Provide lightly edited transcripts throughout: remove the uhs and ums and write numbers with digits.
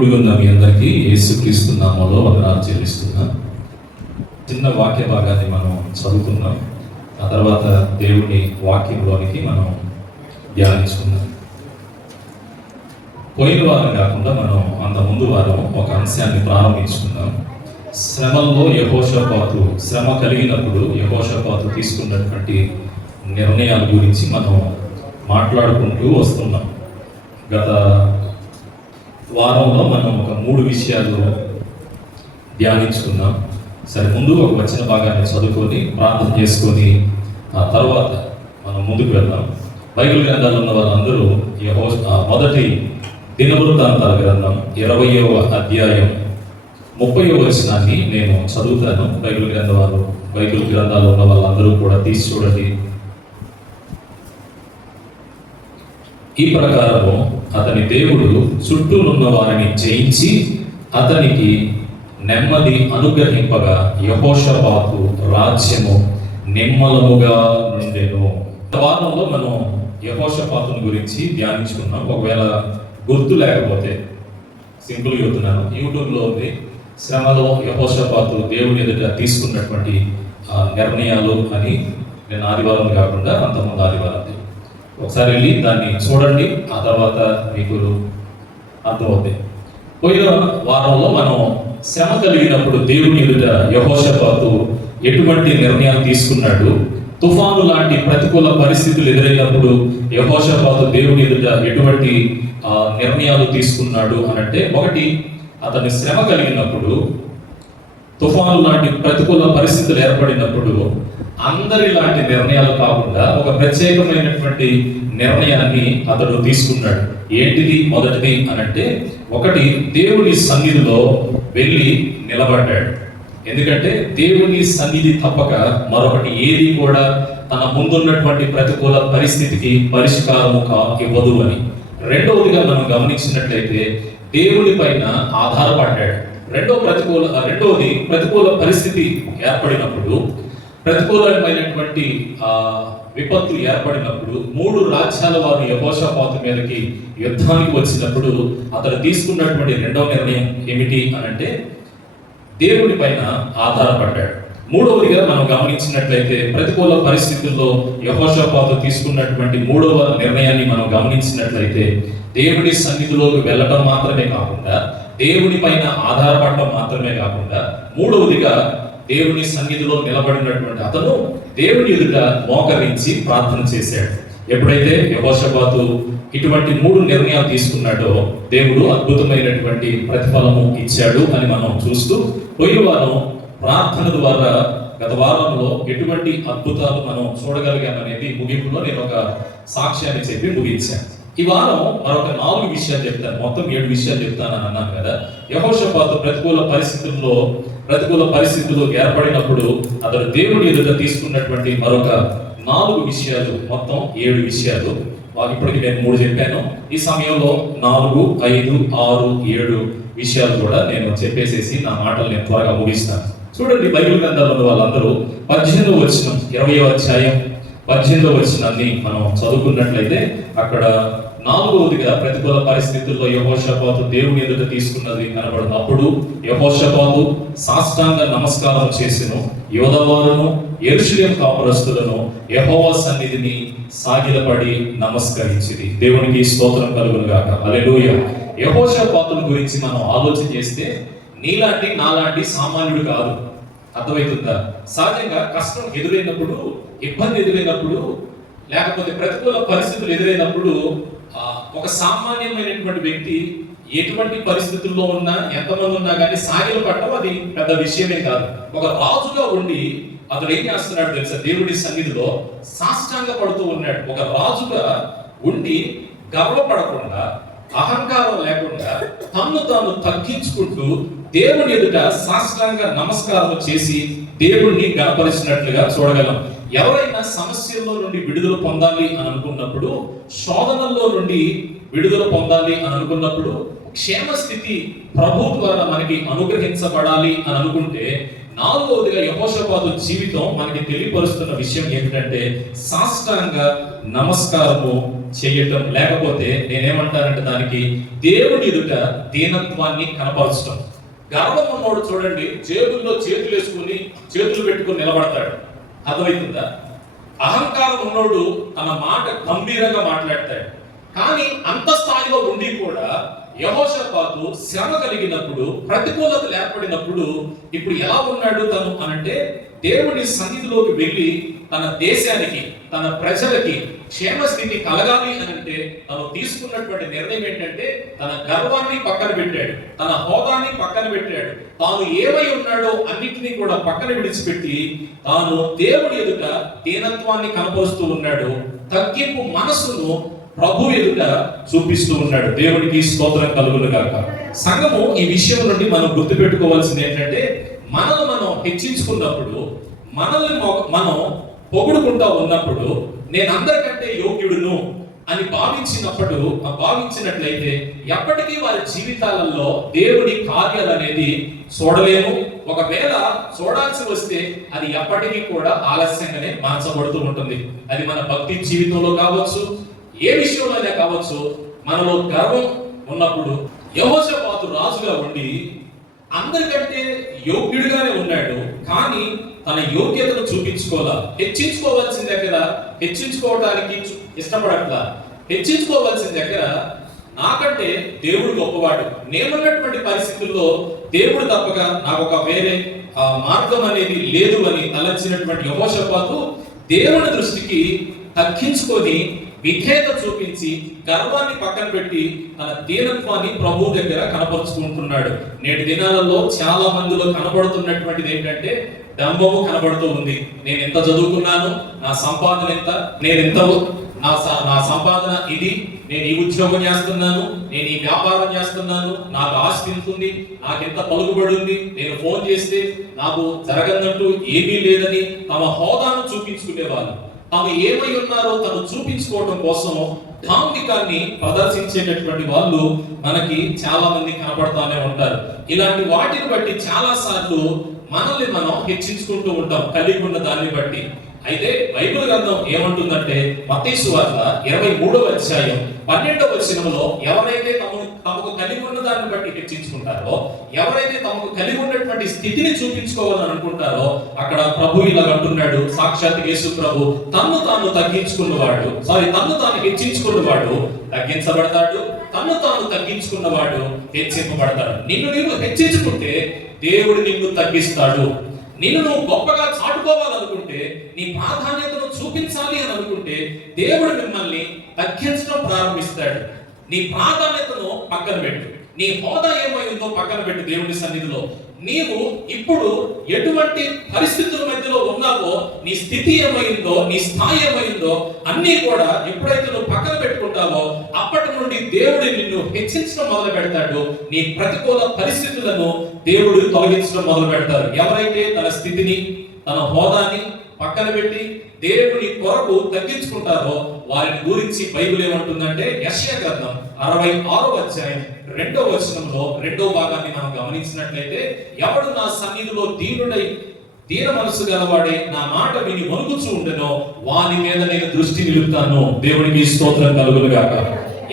కూడి ఉన్న మీ అందరికీ యేసుక్రీస్తు నామములో వందనాలు చెల్లిస్తున్నాం. చిన్న వాక్య భాగాన్ని మనం చదువుకున్నాం. ఆ తర్వాత దేవుని వాక్యంలోనికి మనం ధ్యానించుకున్నాం. పోయిన వారం కాకుండా మనం అంత ముందు వారం ఒక అంశాన్ని ప్రారంభించుకున్నాం. శ్రమల్లో యెహోషాపాతు, శ్రమ కలిగినప్పుడు యెహోషాపాతు తీసుకున్నటువంటి నిర్ణయాల గురించి మనం మాట్లాడుకుంటూ వస్తున్నాం. గత వారంలో మనం ఒక 3 విషయాలు ధ్యానించుకున్నాం. సరే, ముందు ఒక వచన భాగాన్ని చదువుకొని ప్రార్థన చేసుకొని ఆ తర్వాత మనం ముందుకు వెళ్దాం. బైబిల్ గ్రంథాలు ఉన్న వాళ్ళందరూ మొదటి దినవృత్తాంతాల గ్రంథం 20వ అధ్యాయం 30వ వచనాన్ని నేను చదువుతాను. బైబిల్ గ్రంథాలు ఉన్న వాళ్ళందరూ కూడా తీసి చూడండి. ఈ ప్రకారము అతని దేవుడు చుట్టూనున్న వారిని జయించి అతనికి నెమ్మది అనుగ్రహింపగా యెహోషాపాతు రాజ్యము నిమ్మలముగా నుండెను. వారంలో మనం యెహోషాపాతుని గురించి ధ్యానించుకున్నాం. ఒకవేళ గుర్తు లేకపోతే సింపుల్ చెబుతున్నాను, యూట్యూబ్లో ఉంది. శ్రమలో యెహోషాపాతు దేవుని ఎదుట తీసుకున్నటువంటి నిర్ణయాలు అని నేను ఆదివారం కాకుండా అంతకుముందు ఆదివారం ఒకసారి వెళ్ళి దాన్ని చూడండి. ఆ తర్వాత మీకు అర్థమవుతుంది. పోయిన వారంలో మనం శ్రమ కలిగినప్పుడు దేవుని ఎదుట యెహోషాపాతు ఎటువంటి నిర్ణయాలు తీసుకున్నాడు, తుఫాను లాంటి ప్రతికూల పరిస్థితులు ఎదురైనప్పుడు యెహోషాపాతు దేవుని ఎదుట ఎటువంటి నిర్ణయాలు తీసుకున్నాడు అనంటే, ఒకటి, అతని శ్రమ కలిగినప్పుడు, తుఫాను లాంటి ప్రతికూల పరిస్థితులు ఏర్పడినప్పుడు అందరి లాంటి నిర్ణయాలు కాకుండా ఒక ప్రత్యేకమైనటువంటి నిర్ణయాన్ని అతడు తీసుకున్నాడు. ఏంటిది? మొదటిది అనంటే, ఒకటి, దేవుని సన్నిధిలో వెళ్ళి నిలబడ్డాడు. ఎందుకంటే దేవుని సన్నిధి తప్పక మరొకటి ఏది కూడా తన ముందున్నటువంటి ప్రతికూల పరిస్థితికి పరిష్కారము ఇవ్వదు అని. రెండవదిగా మనం గమనించినట్లయితే దేవుని పైన ఆధారపడ్డాడు. రెండవది ప్రతికూల పరిస్థితి ఏర్పడినప్పుడు, ప్రతికూలమైనటువంటి విపత్తు ఏర్పడినప్పుడు 3 రాజ్యాల వారు యెహోషాపాతు మీదకి యుద్ధానికి వచ్చినప్పుడు అతను తీసుకున్నటువంటి రెండవ నిర్ణయం ఏమిటి అనంటే, దేవుని పైన ఆధారపడ్డాడు. మూడవదిగా మనం గమనించినట్లయితే ప్రతికూల పరిస్థితుల్లో యెహోషాపాతు తీసుకున్నటువంటి 3వ నిర్ణయాన్ని మనం గమనించినట్లయితే, దేవుడి సన్నిధిలోకి వెళ్ళడం మాత్రమే కాకుండా, దేవుని పైన ఆధారపడటం మాత్రమే కాకుండా, మూడవదిగా దేవుని సన్నిధిలో నిలబడినటువంటి అతను దేవుని ఎదుట మోకరించి ప్రార్థన చేశాడు. ఎప్పుడైతే యెహోషాపాతు ఇటువంటి 3 నిర్ణయాలు తీసుకున్నాడో దేవుడు అద్భుతమైనటువంటి ప్రతిఫలము ఇచ్చాడు అని మనం చూస్తూ, పోయిన వారం ప్రార్థన ద్వారా గత వారంలో ఎటువంటి అద్భుతాలు మనం చూడగలిగామనేది ముగింపులో నేను ఒక సాక్ష్యాన్ని చెప్పి ముగించాను. ఈ వారం మరొక 4 విషయాలు చెప్తాను. మొత్తం 7 విషయాలు చెప్తానని అన్నాను కదా. యెహోషాపాతు ప్రతికూల పరిస్థితులు ఏర్పడినప్పుడు అతడు దేవుని ఎదుట తీసుకున్నటువంటి మరొక 4 విషయాలు, మొత్తం 7 విషయాలు. ఇప్పటికి నేను 3 చెప్పాను. ఈ సమయంలో 4, 5, 6, 7 విషయాలు కూడా నేను చెప్పేసేసి నా మాటలు నేను త్వరగా ముగిస్తాను. చూడండి, బైబిల్ గ్రంథాలు ఉన్న వాళ్ళందరూ 18వ వచనం, 20వ అధ్యాయం 18వ వచనాన్ని మనం చదువుకున్నట్లయితే అక్కడ 4వదిగా ప్రతికూల పరిస్థితుల్లో యెహోషాపాతు దేవుని ఎదుట తీసుకున్నది కనబడుతుంది. అప్పుడు యెహోషాపాతు సాష్టాంగ నమస్కారం చేసెను. యోధావారును యెరూషలేము కాపురస్తులను యెహోవా సన్నిధిని సాగిలపడి నమస్కరించింది. దేవునికి స్తోత్రం కలుగును గాక. హల్లెలూయా. యెహోషాపాతుని గురించి మనం ఆలోచన చేస్తే నీలాంటి నాలాంటి సామాన్యుడు కాదు. అర్థమవుతుందా? సహజంగా కష్టం ఎదురైనప్పుడు, ఇబ్బంది ఎదురైనప్పుడు, లేకపోతే ప్రతికూల పరిస్థితులు ఎదురైనప్పుడు ఒక సామాన్యమైనటువంటి వ్యక్తి ఎటువంటి పరిస్థితుల్లో ఉన్నా, ఎంతమంది ఉన్నా కానీ సాగిలు పట్టడం అది పెద్ద విషయమే కాదు. ఒక రాజుగా ఉండి అతడు ఏం చేస్తున్నాడు తెలుసా? దేవుడి సన్నిధిలో సాష్టాంగ పడుతూ ఉన్నాడు. ఒక రాజుగా ఉండి గర్వపడకుండా, అహంకారం లేకుండా తన్ను తాను తగ్గించుకుంటూ దేవుని ఎదుట సాష్టాంగ నమస్కారం చేసి దేవుణ్ణి గణపరిచినట్లుగా చూడగలం. ఎవరైనా సమస్యల్లో నుండి విడుదల పొందాలి అని అనుకున్నప్పుడు, శోధనల్లో నుండి విడుదల పొందాలి అని అనుకున్నప్పుడు, క్షేమ స్థితి ప్రభు ద్వారా మనకి అనుగ్రహించబడాలి అని అనుకుంటే నాలుగవదిగా యెహోషాపాతు జీవితం మనకి తెలియపరుస్తున్న విషయం ఏమిటంటే సాష్టాంగ నమస్కారము చేయటం, లేకపోతే నేనేమంటానంటే దానికి దేవుడి ఎదుట దీనత్వాన్ని కనపరచడం. గర్వం ఉన్నోడు చూడండి, జేబుల్లో చేతులు వేసుకుని చేతులు పెట్టుకుని నిలబడతాడు. అర్థమవుతుందా? అహంకారం ఉన్నోడు తన మాట గంభీరంగా మాట్లాడతాడు. కానీ అంత స్థాయిలో ఉండి కూడా యెహోషాపాతు శ్రమ కలిగినప్పుడు, ప్రతికూలతలు ఏర్పడినప్పుడు ఇప్పుడు ఎలా ఉన్నాడు తను అనంటే, దేవుని సన్నిధిలోకి వెళ్ళి తన దేశానికి, తన ప్రజలకి క్షేమస్థితి కలగాలి అని అంటే తను తీసుకున్నటువంటి నిర్ణయం ఏంటంటే తన గర్వాన్ని పక్కన పెట్టాడు, తన హోదాన్ని పక్కన పెట్టాడు, తాను ఏమై ఉన్నాడో అన్నిటినీ కూడా పక్కన విడిచిపెట్టి తాను దేవుడి ఎదుట దీనత్వాన్ని కనపరుస్తూ ఉన్నాడు. తగ్గింపు మనసును ప్రభు ఎదుట చూపిస్తూ ఉన్నాడు. దేవునికి స్తోత్రం కలుగును గాక. సంఘము ఈ విషయం నుండి మనం గుర్తుపెట్టుకోవాల్సింది ఏంటంటే, మనల్ని మనం హెచ్చించుకున్నప్పుడు, మనల్ని మనం పొగుడుకుంటా ఉన్నప్పుడు, నేను అందరికంటే యోగ్యుడును అని భావించినట్లయితే ఎప్పటికీ వారి జీవితాలలో దేవుని కార్యాలు అనేది చూడలేము. ఒకవేళ చూడాల్సి వస్తే అది ఎప్పటికీ కూడా ఆలస్యంగానే మార్చబడుతూ ఉంటుంది. అది మన భక్తి జీవితంలో కావచ్చు, ఏ విషయంలోనే కావచ్చు. మనలో గర్వం ఉన్నప్పుడు యెహోషాపాతు రాజుగా ఉండి అందరికంటే యోగ్యుడిగానే ఉన్నాడు, కానీ తన యోగ్యతను చూపించుకోవాలా. హెచ్చించుకోవాల్సిన దగ్గర హెచ్చించుకోవడానికి ఇష్టపడట్లా. హెచ్చించుకోవాల్సిన దగ్గర నాకంటే దేవుడు గొప్పవాడు, నేనున్నటువంటి పరిస్థితుల్లో దేవుడు తప్పక నాకు ఒక వేరే మార్గం అనేది లేదు అని తలచినటువంటి యెహోషాపాతు దేవుని దృష్టికి తగ్గించుకొని విధేయత చూపించి గర్వాన్ని పక్కన పెట్టి తన దీనత్వాన్ని ప్రభువు దగ్గర కనపరుచుకుంటున్నాడు. నేటి దినాలలో చాలా మందిలో కనబడుతున్నటువంటిది ఏంటంటే డంబము కనబడుతూ ఉంది. నేను ఎంత చదువుకున్నాను, నా సంపాదన ఎంత, నేను ఎంత, నా సంపాదన ఇది, నేను ఈ ఉద్యోగం చేస్తున్నాను, నేను ఈ వ్యాపారం చేస్తున్నాను, నాకు ఆస్తి ఎంత ఉంది, నాకు ఎంత పలుకుబడి ఉంది, నేను ఫోన్ చేస్తే నాకు జరగనంటూ ఏమీ లేదని తమ హోదాను చూపించుకునేవాళ్ళు. తాము ఏమై ఉన్నారో తను చూపించుకోవడం కోసం ధార్మికాన్ని ప్రదర్శించేటటువంటి వాళ్ళు మనకి చాలా మంది కనపడతానే ఉంటారు. ఇలాంటి వాటిని బట్టి చాలా సార్లు మనల్ని మనం హెచ్చించుకుంటూ ఉంటాం, కలిగి ఉన్న దాన్ని బట్టి. అయితే బైబిల్ గ్రంథం ఏమంటుందంటే మత్తయి సువార్త 23వ అధ్యాయం 12వ వచనంలో ఎవరైతే తమకు కలిగి ఉన్న దాన్ని బట్టి హెచ్చించుకుంటారో, ఎవరైతే తమకు కలిగి ఉన్నటువంటి స్థితిని చూపించుకోవాలని అనుకుంటారో, అక్కడ ప్రభు ఇలా అంటున్నాడు, సాక్షాత్ యేసు ప్రభు తన్ను తాను హెచ్చించుకున్నవాడు తగ్గించబడతాడు, తన్ను తాను తగ్గించుకున్నవాడు హెచ్చింపబడతాడు. నిన్ను నీవు హెచ్చించుకుంటే దేవుడు నిన్ను తగ్గిస్తాడు. నిన్ను నువ్వు గొప్పగా చాటుకోవాలనుకుంటే, నీ ప్రాధాన్యతను చూపించాలి అని అనుకుంటే దేవుడు మిమ్మల్ని తగ్గించడం ప్రారంభిస్తాడు. నీ ప్రాధాన్యతను పక్కన పెట్టు, నీ హోదా ఏమై ఉందో పక్కన పెట్టు. దేవుని సన్నిధిలో నీవు ఇప్పుడు ఎటువంటి పరిస్థితుల మధ్యలో ఉన్నావో, నీ స్థితి ఏమైందో, నీ స్థాయి ఏమైందో అన్నీ కూడా ఎప్పుడైతే నువ్వు పక్కన పెట్టుకుంటావో అప్పటి నుండి దేవుడు నిన్ను హెచ్చించడం మొదలు పెడతాడు. నీ ప్రతికూల పరిస్థితులను దేవుడు తొలగించడం మొదలు పెడతారు. ఎవరైతే తన స్థితిని, తన హోదాని పక్కన పెట్టి దేవుని కొరకు తగ్గించుకుంటారో వారిని గురించి బైబిల్ ఏమంటుందంటే, యెషయా గ్రంథం 66వ అధ్యాయం 2వ వచనంలో 2వ భాగాన్ని మనం గమనించినట్లయితే, ఎవడు నా సన్నిధిలో దీన మనసు గలవాడే నా మాట విని వణుకుచూ ఉండెనో వాని మీద నేను దృష్టి నిలుపుతాను. దేవునికి స్తోత్రం కలుగును గాక.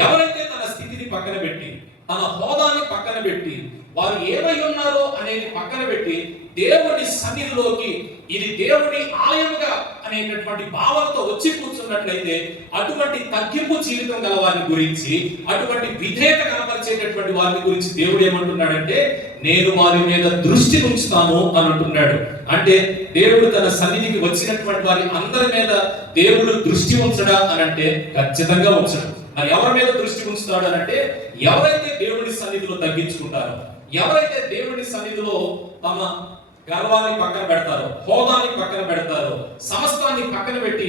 ఎవరైతే తన స్థితిని పక్కన పెట్టి, తన హోదాని పక్కన పెట్టి, వారు ఏమై ఉన్నారో అనేది పక్కన పెట్టి దేవుని సన్నిధిలోకి, ఇది దేవుని ఆలయముగా అనేటటువంటి భావనతో వచ్చి కూర్చున్నట్లయితే, అటువంటి తగ్గింపు జీవితం గల వారిని గురించి, అటువంటి విధేయత కనపరిచేటటువంటి వారిని గురించి దేవుడు ఏమంటున్నాడంటే, నేను వారి మీద దృష్టి ఉంచుతాను అని అంటున్నాడు. అంటే దేవుడు తన సన్నిధికి వచ్చినటువంటి వారి అందరి మీద దేవుడు దృష్టి ఉంచడా అని అంటే ఖచ్చితంగా ఉంచడు. మరి ఎవరి మీద దృష్టి ఉంచుతాడు అని అంటే, ఎవరైతే దేవుడి సన్నిధిలో తగ్గించుకుంటారో, ఎవరైతే దేవుడి సన్నిధిలో తమ గర్వాన్ని పక్కన పెడతారో, హోదాని పక్కన పెడతారో, సమస్తాన్ని పక్కన పెట్టి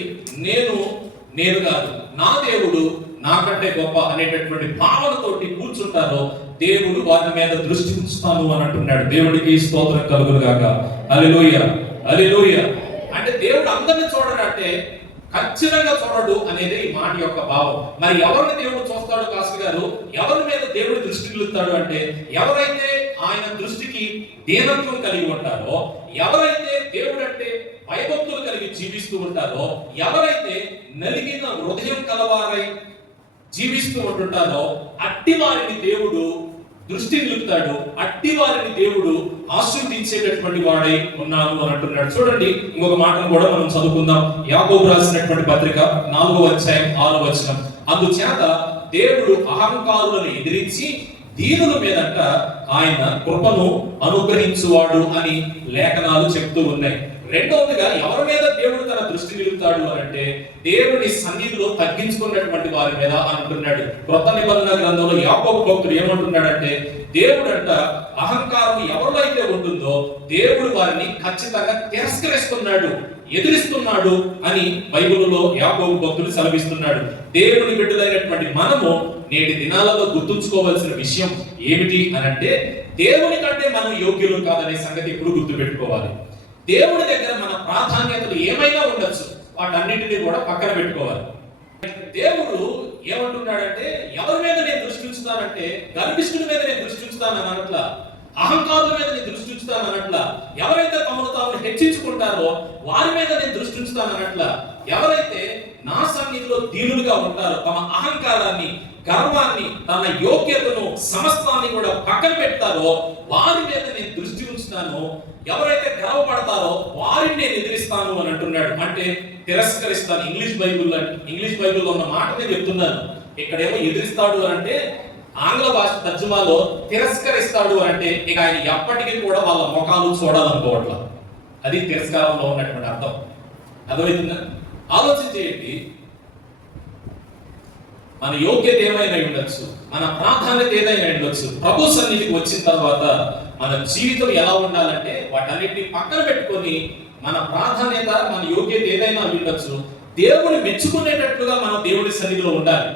నేను కాదు, నా దేవుడు నాకంటే గొప్ప అనేటటువంటి భావనతోటి కూర్చుంటారో దేవుడు వారి మీద దృష్టి ఉంచుతాను అని అంటున్నాడు. దేవుడికి స్తోత్రం కలుగును గాక. హల్లెలూయా, హల్లెలూయా. అంటే దేవుడు అందరిని చూడడంటే ఖచ్చితంగా చూడడు అనేది ఈ మాట యొక్క భావం. మరి ఎవరిని దేవుడు చూస్తాడు కాసు గారు, ఎవరి మీద దేవుడు దృష్టి నిలుస్తాడు అంటే, ఎవరైతే ఆయన దృష్టికి దీనత్వం కలిగి ఉంటారో, ఎవరైతే దేవుడు అంటే భయభక్తులు కలిగి జీవిస్తూ ఉంటారో, ఎవరైతే నలిగిన హృదయం కలవారై జీవిస్తూ ఉంటుంటారో అట్టి వారిని దేవుడు దృష్టి నిలుపుతాడు, అట్టి వారిని దేవుడు ఆశీర్వదించేటటువంటి వాడై ఉన్నాను అని అంటున్నాడు. చూడండి, ఇంకొక మాటను కూడా మనం చదువుకుందాం. యాకోబు రాసినటువంటి పత్రిక 4వ అధ్యాయం 6వ వచనం. అందుచేత దేవుడు అహంకారులను ఎదిరించి దీనుల మీదంట ఆయన కృపను అనుగ్రహించువాడు అని లేఖనాలు చెప్తూ ఉన్నాయి. రెండవదిగా ఎవరి మీద దేవుడు తన దృష్టి నిలుపుతాడు అని అంటే దేవుని సన్నిధిలో తగ్గించుకున్నటువంటి వారి మీద అంటున్నాడు. క్రొత్త నిబంధన గ్రంథంలో యాకోబు భక్తుడు ఏమంటున్నాడంటే, దేవుడు అంట అహంకారం ఎవరిలో అయితే ఉంటుందో దేవుడు వారిని ఖచ్చితంగా తిరస్కరిస్తున్నాడు, ఎదిరిస్తున్నాడు అని బైబిల్లో యాకోబు భక్తుడు సెలవిస్తున్నాడు. దేవుని బిడ్డలైనటువంటి మనము నేటి దినాలలో గుర్తుంచుకోవాల్సిన విషయం ఏమిటి అనంటే, దేవుని కంటే మనం యోగ్యులు కాదనే సంగతి ఇప్పుడు గుర్తుపెట్టుకోవాలి. దేవుడి దగ్గర మన ప్రాధాన్యతలు ఏమైనా ఉండొచ్చు, వాటన్నిటిని కూడా పక్కన పెట్టుకోవాలి. దేవుడు ఏమంటున్నాడంటే, ఎవరి మీద నేను దృష్టి ఉంచుతానంటే గర్విష్ఠుడి మీద నేను దృష్టి ఉంచుతానని అనట్లా, అహంకారుల మీద నేను దృష్టి ఉంచుతాను అనట్లా, ఎవరైతే తమను తాము హెచ్చించుకుంటారో వారి మీద నేను దృష్టి ఉంచుతాను అనట్లా, ఎవరైతే నా సన్నిధిలో దీనులుగా ఉంటారో, తమ అహంకారాన్ని, గర్వాన్ని, తన యోగ్యతను, సమస్తాన్ని కూడా పక్కన పెడతారో వారి మీద నేను దృష్టి ఉంచుతాను, ఎవరైతే గర్వపడతారో వారిని నేను ఎదిరిస్తాను అని అంటున్నాడు. అంటే తిరస్కరిస్తాను. ఇంగ్లీష్ బైబిల్లో ఉన్న మాట నేను చెప్తున్నాను. ఇక్కడేమో ఎదిరిస్తాడు అంటే ఆంగ్ల భాష తర్జుమాలో తిరస్కరిస్తాడు అంటే ఇక ఆయన ఎప్పటికీ కూడా వాళ్ళ ముఖాలు చూడాలనుకోవట్ల. అది తిరస్కారంలో ఉన్నటువంటి అర్థం. అర్థమవుతుందా? ఆలోచించేయండి. మన యోగ్యత ఏమైనా ఉండొచ్చు, మన ప్రాధాన్యత ఏదైనా ఉండొచ్చు, ప్రభు సన్నిధికి వచ్చిన తర్వాత మన జీవితం ఎలా ఉండాలంటే వాటన్నిటిని పక్కన పెట్టుకొని మన ప్రాధాన్యత, మన యోగ్యత ఏదైనా ఉండొచ్చు, దేవుని మెచ్చుకునేటట్లుగా మనం దేవుడి సన్నిధిలో ఉండాలి.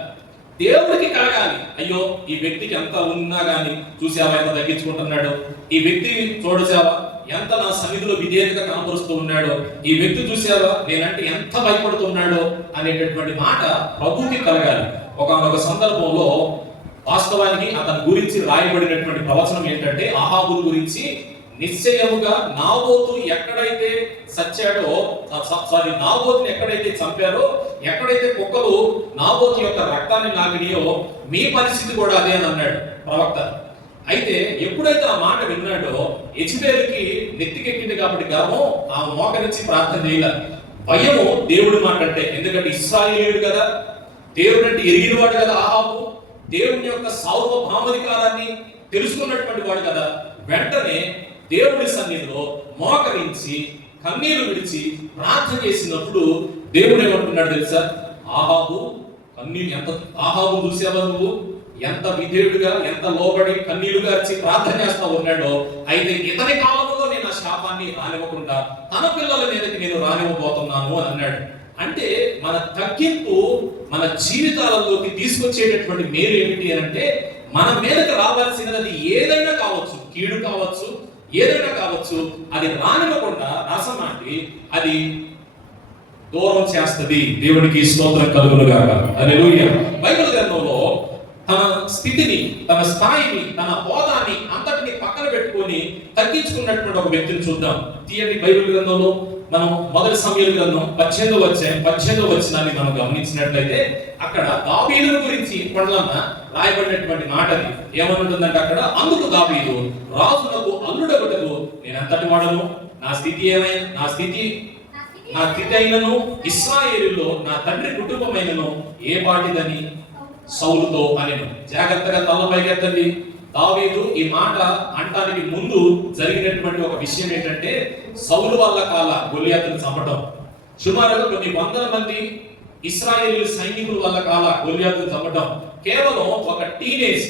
దేవుడికి కలగాలి, అయ్యో ఈ వ్యక్తికి ఎంత ఉన్నా గానీ చూసావా ఎంత తగ్గించుకుంటున్నాడు, ఈ వ్యక్తి చూడసావా ఎంత నా సన్నిధిలో విధేయతగా కనపరుస్తూ ఉన్నాడో, ఈ వ్యక్తి చూసావా నేనంటే ఎంత భయపడుతున్నాడో అనేటటువంటి మాట ప్రభుకి కలగాలి. ఒక సందర్భంలో వాస్తవానికి అతని గురించి రాయబడినటువంటి ప్రవచనం ఏంటంటే, అహాబు గురించి నిశ్చయముగా నాబోతు ఎక్కడైతే సచ్చాడో, నాబోతుని ఎక్కడైతే చంపారో, ఎక్కడైతే కుక్కలు నాబోతు యొక్క రక్తాన్ని నాగినాయో మీ పరిస్థితి కూడా అదే అని అన్నాడు ప్రవక్త. అయితే ఎప్పుడైతే ఆ మాట విన్నాడో యెజెబెలుకి నెత్తికెక్కింది కాబట్టి గర్వం, ఆ మోకరించి ప్రార్థన చేయలేదు. భయము దేవుడి మాట అంటే, ఎందుకంటే ఇశ్రాయేలీయుడు కదా, దేవుడు అంటే ఎరిగినవాడు కదా అహాబు, దేవుని యొక్క సార్వభౌమాధికారాన్ని తెలుసుకున్నటువంటి వాడు కదా. వెంటనే దేవుడి సన్నిధిలో మోకరించి కన్నీళ్లు విడిచి ప్రార్థన చేసినప్పుడు దేవుడు ఏమంటున్నాడు తెలుసా? ఆహాబు ఆహాబు చూసావా నువ్వు ఎంత విధేయుడిగా, ఎంత లోబడి కన్నీళ్లు గార్చి ప్రార్థన చేస్తా ఉన్నాడో, అయితే ఇతని కాలంలో నేను ఆ శాపాన్ని రానివ్వకుండా తన పిల్లల మీదకి నేను రానివ్వబోతున్నాను అని అన్నాడు. అంటే మన తగ్గింపు మన జీవితాలలోకి తీసుకొచ్చేటటువంటి మేలు ఏమిటి అని అంటే, మన మీదకి రావాల్సినది ఏదైనా కావచ్చు, కీడు కావచ్చు, ఏదైనా కావచ్చు, అది రానివ్వకుండా రసమాటి అది దూరం చేస్తుంది. దేవునికి స్తోత్రం కలుగును గాక. హల్లెలూయా. బైబిల్ గ్రంథంలో తన స్థితిని, తన స్థాయిని, తన హోదాని అంతటిని పక్కన పెట్టుకొని తగ్గించుకున్నటువంటి ఒక వ్యక్తిని చూద్దాం. తీయండి బైబిల్ గ్రంథంలో మనం మొదటి సమూయేలు గ్రంథం 18వ వచనాన్ని మనం గమనించినట్లయితే అక్కడ దావీదు గురించి కొండలన్న రాయబడినటువంటి మాటని ఏమనుంటుందంటే, అక్కడ అందుకు దావీదు రాజునకు అల్లుడగుటకు నేను అంతటి వాడను, నా స్థితి అయినను ఇశ్రాయేలులో నా తండ్రి కుటుంబమైనను ఏ పాటిదని సౌలుతో అనెను. జాగ్రత్తగా తల పైకెత్తండి. దావీదు ఈ మాట అంటానికి ముందు జరిగినటువంటి ఒక విషయం ఏంటంటే, సౌలు వల్ల కాల గొలియాతును చంపడం. సుమారుగా కొన్ని వందల మంది ఇశ్రాయేలు సైనికుల వల్ల కాల గొలియాతును చంపడం. కేవలం ఒక టీనేజ్,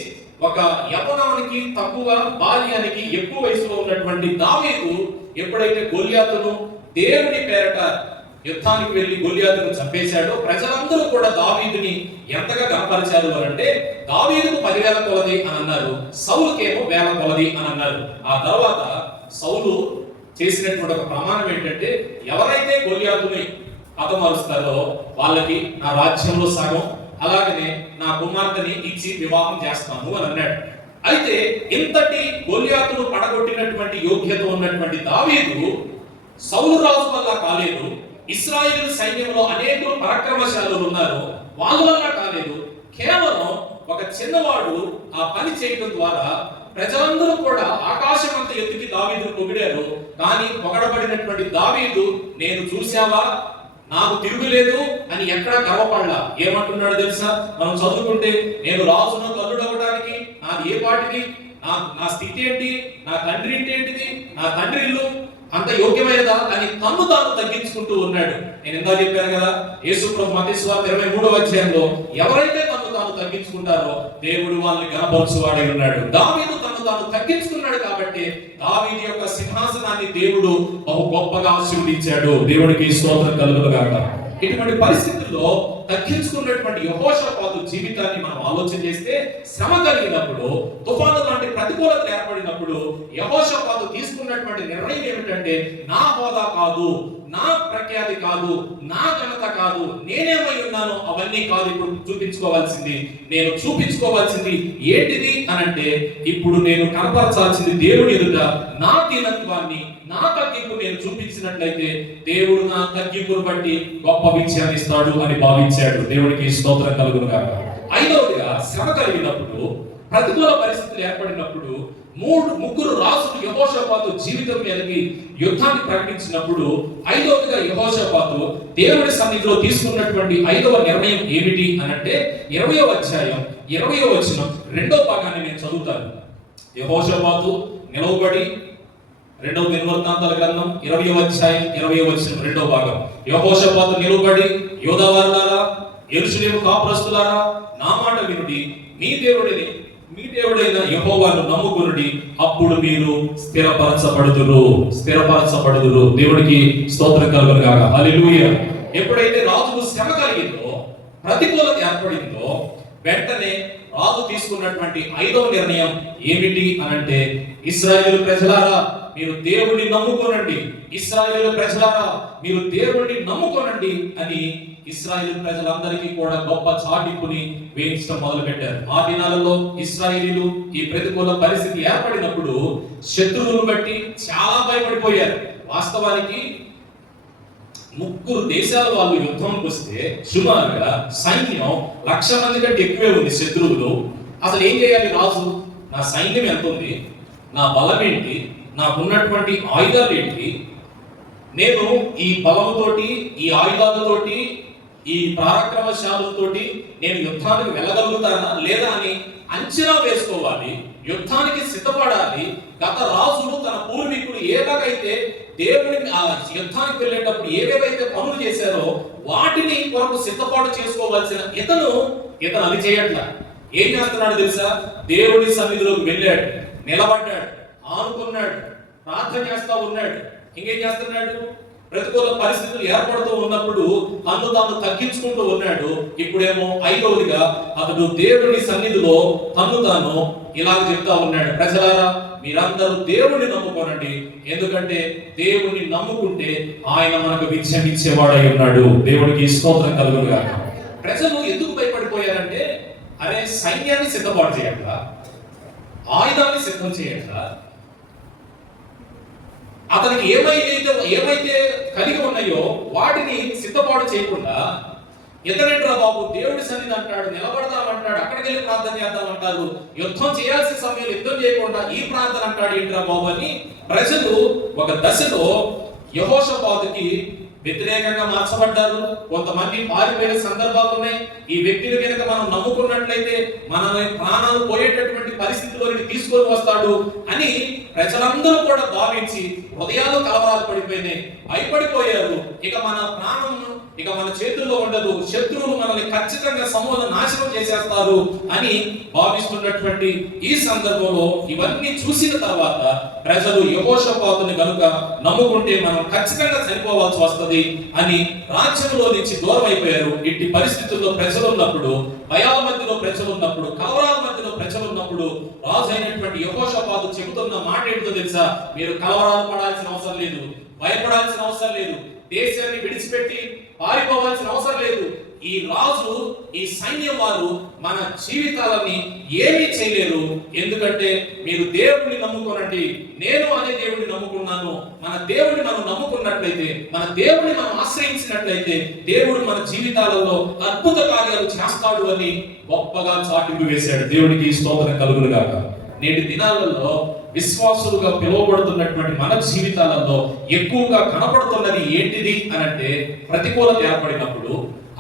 ఒక యవ్వనానికి తక్కువ, బాల్యానికి ఎక్కువ వయసులో ఉన్నటువంటి దావీదు ఎప్పుడైతే గొలియాతును దేవుని పేరట యుద్ధానికి వెళ్లి గొలియాతును చంపేశాడో, ప్రజలందరూ కూడా దావీదుని ఎంతగా కనపరిచారు అంటే, దావీదుకు 10,000 కొలది అని అన్నారు, సౌలుకేమో 1,000 కొలది అని అన్నారు. ఆ తర్వాత సౌలు చేసినటువంటి ఒక ప్రమాణం ఏంటంటే, ఎవరైతే గొలియాతుని హతమారుస్తారో వాళ్ళకి నా రాజ్యంలో సగం, అలాగనే నా కుమార్తెని ఇచ్చి వివాహం చేస్తాను అని అన్నాడు. అయితే ఇంతటి గొలియాతును పడగొట్టినటువంటి యోగ్య యోగ్యత ఉన్నటువంటి దావీదు సౌలు రాజు వల్ల కాలేదు, ఇశ్రాయేలు సైన్యంలో అనేకులు పరాక్రమశాలులు ఉన్నారు, వాళ్ళ వల్ల కాలేదు. కేవలం ఒక చిన్నవాడు ఆ పని చేయడం ద్వారా ప్రజలందరూ కూడా ఆకాశం అంత ఎత్తుకి దావీదును పొగిడారు. కానీ పొగడబడినటువంటి దావీదు, నేను చూసావా, నాకు తిరుగులేదు అని ఎక్కడా గర్వపడలా. ఏమంటున్నాడు తెలుసా? మనం చదువుకుంటే, నేను రాజును కల్లుడు అవ్వడానికి నాది ఏ పాటిది, నా స్థితి ఏంటి, నా తండ్రి ఇంటి ఏంటిది, నా తండ్రి ఇల్లు అంత యోగ్యమైనదా అని తన్ను తాను తగ్గించుకుంటూ ఉన్నాడు. నేను ఇందా చెప్పాను కదా, యేసుప్రభు మత్తయి సువార్త 23వ అధ్యాయంలో ఎవరైతే తన్ను తాను తగ్గించుకుంటారో దేవుడు వాళ్ళని గణపరచువాడై ఉన్నాడు. దావీదు తన్ను తాను తగ్గించుకున్నాడు కాబట్టి దావీదు యొక్క సింహాసనాన్ని దేవుడు బహు గొప్పగా ఆశీర్వదించాడు. దేవుడికి స్తోత్రం కలుగును గాక. ఇటువంటి పరిస్థితుల్లో తగ్గించుకున్నటువంటి యెహోషాపాతు జీవితాన్ని మనం ఆలోచన చేస్తే, శ్రమ కలిగినప్పుడు, తుఫాను లాంటి ప్రతికూలత ఏర్పడినప్పుడు యెహోషాపాతు తీసుకున్నటువంటి నిర్ణయం ఏమిటంటే, నా హోదా కాదు, నా ప్రఖ్యాతి కాదు, నా ఘనత కాదు, నేనేమై ఉన్నానో అవన్నీ కాదు ఇప్పుడు చూపించుకోవాల్సింది. నేను చూపించుకోవాల్సింది ఏంటిది అనంటే, ఇప్పుడు నేను కనపరచాల్సింది దేవుని ఎదుట నా దీనత్వాన్ని, నా తగ్గింపు నేను చూపించినట్లయితే దేవుడు నా తగ్గింపును బట్టి గొప్ప విజయాన్ని ఇస్తాడు అని భావించాడు. దేవుడికి స్తోత్రం కలుగును గాక. ఐదవదిగా, శ్రమ కలిగినప్పుడు, ప్రతికూల పరిస్థితులు ఏర్పడినప్పుడు ముగ్గురు రాజులు యెహోషాపాతు జీవితం మీదకి యుద్ధాన్ని ప్రకటించినప్పుడు, ఐదవదిగా యెహోషాపాతు దేవుడి సన్నిధిలో తీసుకున్నటువంటి ఐదవ నిర్ణయం ఏమిటి అనంటే, 20వ అధ్యాయం 20వ వచనం 2వ భాగాన్ని నేను చదువుతాను. యెహోషాపాతు నిలవబడి, 2వ దినవృత్తాంతాల గ్రంథం 20వ అధ్యాయం 20వ వచనం 2వ భాగం. యెహోషాపాతు నిలవబడి, యూదావారులారా, యెరూషలేము కాపురస్తులారా, నా మాట వినుడి, మీ దేవుడైన యెహోవాను నమ్ముకొనుడి, అప్పుడు మీరు స్థిరపరచబడుదురు. దేవుడికి స్తోత్రం కలుగును గాక. హల్లెలూయా. ఎప్పుడైతే రాజుకు శ్రమ కలిగిందో, ప్రతికూలత ఏర్పడిందో, వెంటనే రాజు తీసుకున్నటువంటి ఐదవ నిర్ణయం ఏమిటి అనంటే, ఇశ్రాయేలు ప్రజలారా మీరు దేవుణ్ణి నమ్ముకోనండి, ఇశ్రాయేలు ప్రజలారా మీరు దేవుణ్ణి నమ్ముకోనండి అని ఇశ్రాయేలు ప్రజలందరికీ కూడా గొప్ప చాటింపుని వేయించడం మొదలు పెట్టారు. ఆ దినాలలో ఇశ్రాయేలీలు ఈ ప్రతికూల పరిస్థితి ఏర్పడినప్పుడు శత్రువులను బట్టి చాలా భయపడిపోయారు. వాస్తవానికి ముగ్గురు దేశాల వాళ్ళు యుద్ధానికి వస్తే సుమారుగా సైన్యం 1,00,000 మంది కంటే ఎక్కువే ఉంది శత్రువులు. అసలు ఏం చేయాలి రాజు? నా సైన్యం ఎంత ఉంది, నా బలం ఏంటి, నాకున్నటువంటి ఆయుధాలు ఏంటి, నేను ఈ బలముతోటి, ఈ ఆయుధాలతోటి, ఈ పరాక్రమశాలులతోటి నేను యుద్ధానికి వెళ్ళగలుగుతానా లేదా అని అంచనా వేసుకోవాలి. యుద్ధానికి సిద్ధపడాలి. గత రాజులు తన పూర్వీకులు ఏలాగైతే దేవుని ఆ యుద్ధానికి వెళ్ళేటప్పుడు ఏవేవైతే పనులు చేశారో వాటిని కొరకు సిద్ధపాటు చేసుకోవాల్సిన ఇతను అది చేయట్లా. ఏం చేస్తున్నాడు తెలుసా? దేవుని సన్నిధిలోకి వెళ్ళాడు, నిలబడ్డాడు, ఆనుకున్నాడు, ప్రార్థన చేస్తా ఉన్నాడు. ఇంకేం చేస్తున్నాడు? ప్రతికూల పరిస్థితులు ఏర్పడుతూ ఉన్నప్పుడు తను తాను తగ్గించుకుంటూ ఉన్నాడు. ఇప్పుడేమో ఐదవదిగా అతడు దేవుని సన్నిధిలో తను తాను ఇలాగ చెప్తా ఉన్నాడు, ప్రజలారా మీరందరూ దేవుణ్ణి నమ్ముకోనండి, ఎందుకంటే దేవుణ్ణి నమ్ముకుంటే ఆయన మనకు విజయం ఇచ్చేవాడై ఉన్నాడు. దేవుడికి స్తోత్రం కలుగును గాక. ప్రజలు ఎందుకు భయపడిపోయారంటే, అరే సైన్యాన్ని సిద్ధపాటు చేయట్లా, ఆయుధాన్ని సిద్ధం చేయట్లా, అతనికి ఏమైతే కలిగి ఉన్నాయో వాటిని సిద్ధపాటు చేయకుండా, ఇతనేంట్రా బాబు దేవుడి సన్నిధి అంటాడు, నిలబడదామంటాడు, అక్కడికి వెళ్ళి ప్రార్థన చేద్దామంటారు, యుద్ధం చేయాల్సిన సమయంలో యుద్ధం చేయకుండా ఈ ప్రార్థన అంటాడు ఏంట్రా బాబు అని ప్రజలు ఒక దశలో యెహోషాపాతుకి వ్యతిరేకంగా మార్చబడ్డారు. కొంతమంది పారిపోయిన సందర్భాలు ఉన్నాయి. ఈ వ్యక్తిని కనుక మనం నమ్ముకున్నట్లయితే మన ప్రాణాలు పోయేటటువంటి పరిస్థితిలోకి తీసుకొని వస్తాడు అని ప్రజలందరూ కూడా భావించి హృదయాలు కలవరాలు పడిపోయినాయి, భయపడిపోయారు. ఇక మన ప్రాణం ఇక మన చేతుల్లో ఉండదు, శత్రువులు మనల్ని ఖచ్చితంగా సమూలం నాశనం చేసేస్తారు అని భావిస్తున్నటువంటి ఈ సందర్భంలో ఇవన్నీ చూసిన తర్వాత ప్రజలు యెహోషాపాతుని కనుక నమ్ముకుంటే మనం ఖచ్చితంగా చనిపోవాల్సి వస్తుంది అని రాజ్యంలో నుంచి దూరం అయిపోయారు. ఇట్టి పరిస్థితుల్లో ప్రజలు ఉన్నప్పుడు, భయాల మధ్యలో ప్రజలు ఉన్నప్పుడు, కలవరాల మధ్యలో ప్రజలు ఉన్నప్పుడు రాజు అయినటువంటి యెహోషాపాతు చెబుతున్న మాట ఏంటో తెలుసా? మీరు కలవరాలు పడాల్సిన అవసరం లేదు, భయపడాల్సిన అవసరం లేదు, దేశాన్ని విడిచిపెట్టి పారిపోవాల్సిన అవసరం లేదు. ఈ రాజు, ఈ సైన్యం వారు మన జీవితాలని ఏమీ చేయలేరు. ఎందుకంటే మీరు దేవుడిని నమ్ముకోనండి, నేను అనే దేవుడిని నమ్ముకున్నాను. మన దేవుడిని మనం నమ్ముకున్నట్లయితే, మన దేవుడిని మనం ఆశ్రయించినట్లయితే దేవుడు మన జీవితాలలో అద్భుత కార్యాలు చేస్తాడు అని గొప్పగా చాటింపు వేశాడు. దేవుడికి స్తోత్రం కలుగును గాక. నేటి దినాలలో విశ్వాసులుగా పిలువబడుతున్నటువంటి మన జీవితాలలో ఎక్కువగా కనపడుతున్నది ఏంటిది అనంటే, ప్రతికూలత ఏర్పడినప్పుడు,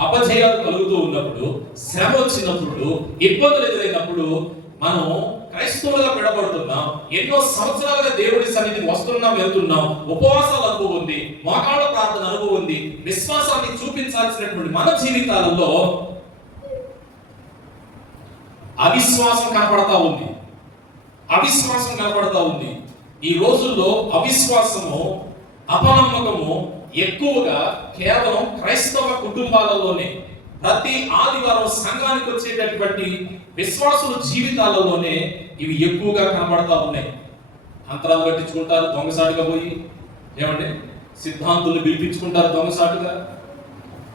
అపజయాలు కలుగుతూ ఉన్నప్పుడు, శ్రమ వచ్చినప్పుడు, ఇబ్బందులు ఎదురైనప్పుడు మనం క్రైస్తవులుగా పిలవబడుతున్నాం. ఎన్నో సంవత్సరాలుగా దేవుడి సన్నిధికి వస్తున్నాం, వెళ్తున్నాం, ఉపవాసాల అనుభవం ఉంది, మోకాళ్ళ ప్రార్థన అనుభవం ఉంది. విశ్వాసాన్ని చూపించాల్సినటువంటి మన జీవితాలలో అవిశ్వాసం కనపడతా ఉంది. అవిశ్వాసం కనపడతా ఉంది. ఈ రోజుల్లో అవిశ్వాసము, అపనమ్మకము ఎక్కువగా కేవలం క్రైస్తవ కుటుంబాలలోనే, ప్రతి ఆదివారం సంఘానికి వచ్చేటటువంటి విశ్వాసుల జీవితాలలోనే ఇవి ఎక్కువగా కనబడతా ఉన్నాయి. అంతరాలు కట్టించుకుంటారు దొంగసాటుగా పోయి, ఏమంటే సిద్ధాంతులు పిలిపించుకుంటారు దొంగసాటుగా.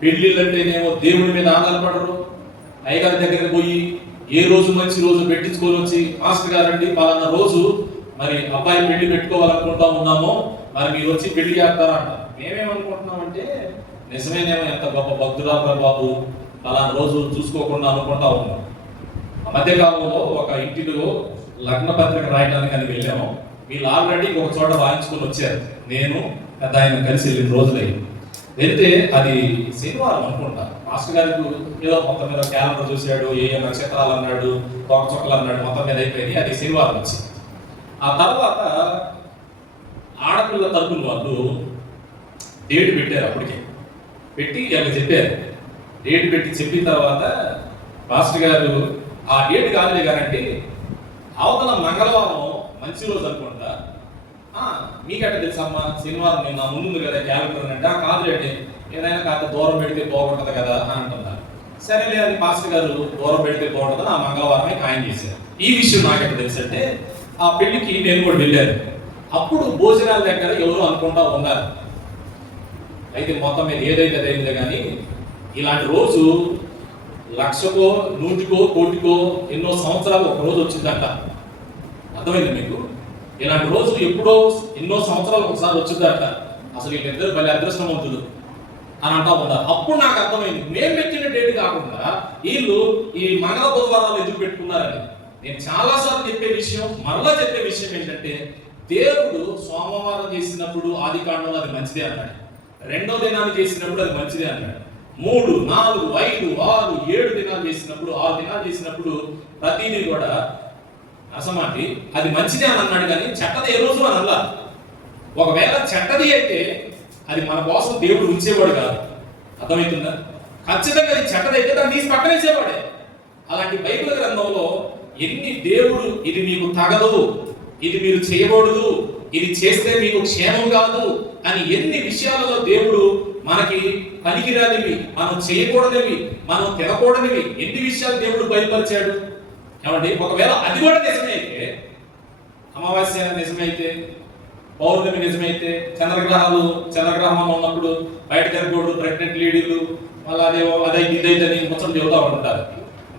పెళ్లిళ్ళంటేనేమో దేవుడి మీద ఆధారపడరు. అయ్యగారి దగ్గరికి పోయి ఏ రోజు మంచి రోజు పెట్టించుకొని వచ్చి, మాస్టర్ గారండి పలానా రోజు మరి అబ్బాయి పెళ్లి పెట్టుకోవాలనుకుంటా ఉన్నామో, మరి మీరు వచ్చి పెళ్లి చేస్తారంట. మేమేమనుకుంటున్నామంటే, నిజమేనేమో, ఎంత గొప్ప భక్తురాలు బాబు, పలానా రోజు చూసుకోకుండా అనుకుంటా ఉన్నాం. మధ్యకాలంలో ఒక ఇంటిలో లగ్న పత్రిక రాయడానికి అని వెళ్ళాము. వీళ్ళు ఆల్రెడీ ఒక చోట రాయించుకొని వచ్చారు. నేను పెద్ద ఆయన కలిసి వెళ్ళిన రోజులై వెళ్తే, అది శనివారం అనుకుంటా. మాస్టర్ గారికి ఏదో మొత్తం మీద క్యాలెండర్ చూశాడు, ఏ నక్షత్రాలు అన్నాడు, తోక చుక్కలు అన్నాడు, మొత్తం మీద అయిపోయింది. అది శనివారం వచ్చి, ఆ తర్వాత ఆడపిల్ల తరపున వాళ్ళు డేట్ పెట్టారు. అప్పటికే పెట్టి అక్కడ చెప్పారు. డేట్ పెట్టి చెప్పిన తర్వాత మాస్టర్ గారు, ఆ డేట్ కాదులే గారంటే అవతల మంగళవారం మంచి రోజు అనుకుంటా, మీకట్ట తెలుసమ్మా శనివారం నేను నా ముందు కదా క్యాలెండర్ అంటే, కాదులేండి ఏదైనా కాస్త దూరం పెడితే బాగుంటుంది కదా అని అంటున్నారు. సరేలే అని మాస్టర్ గారు దూరం పెడితే బాగుంటుంది, ఆ మంగళవారమే ఖాయం చేశారు. ఈ విషయం నాకెట్ట తెలుసు అంటే, ఆ పెళ్లికి నేను కూడా వెళ్ళాను. అప్పుడు భోజనాల దగ్గర ఎవరు అనుకుంటా ఉన్నారు. అయితే మొత్తం మీద ఏదైతే అదైందో కానీ, ఇలాంటి రోజు లక్షకో, నూటికో, కోటికో ఎన్నో సంవత్సరాలు ఒక రోజు వచ్చిందంట. అర్థమైంది మీకు? ఇలాంటి రోజు ఎప్పుడో ఎన్నో సంవత్సరాలు ఒకసారి వచ్చిందంట. అసలు వీళ్ళిద్దరు భలే అదృష్టవంతులు అని అంటా ఉన్నారు. అప్పుడు నాకు అర్థమైంది, మేము పెట్టిన డేట్ కాకుండా వీళ్ళు ఈ మంగళ బుధవారాలు ఎందుకు పెట్టుకున్నారని. నేను చాలాసార్లు చెప్పే విషయం, మరలా చెప్పే విషయం ఏంటంటే, దేవుడు సోమవారం చేసినప్పుడు ఆది కాండంలో అది మంచిదే అన్నాడు, రెండో దినాన్ని చేసినప్పుడు అది మంచిదే అన్నాడు, 3, 4, 5, 6, 7 దినాలు చేసినప్పుడు, 6 దినాలు చేసినప్పుడు ప్రతిదీ కూడా అసమాటి అది మంచిదే అని అన్నాడు. కానీ చెడ్డది ఏ రోజు అని అలా. ఒకవేళ చెడ్డది అయితే అది మన కోసం దేవుడు ఉంచేవాడు కాదు. అర్థమవుతుందా? ఖచ్చితంగా అది చెడ్డదైతే దాన్ని తీసి పక్కనేసేవాడే. అలాంటి బైబిల్ గ్రంథంలో ఎన్ని దేవుడు ఇది మీకు తగదు, ఇది మీరు చేయకూడదు, ఇది చేస్తే మీకు క్షేమం కాదు అని ఎన్ని విషయాలలో దేవుడు మనకి పనికిరానివి, మనం చేయకూడనివి, మనం తినకూడనివి ఎన్ని విషయాలు దేవుడు బయలుపరిచాడు. ఏమండి, ఒకవేళ అది కూడా నిజమైతే, అమావాస్య నిజమైతే, పౌర్ణమి నిజమైతే, చంద్రగ్రహణం ఉన్నప్పుడు బయట తిరగకూడదు, ప్రెగ్నెంట్ లేడీలు మళ్ళీ అదే ఇదైతే మొత్తం చెబుతా ఉంటారు.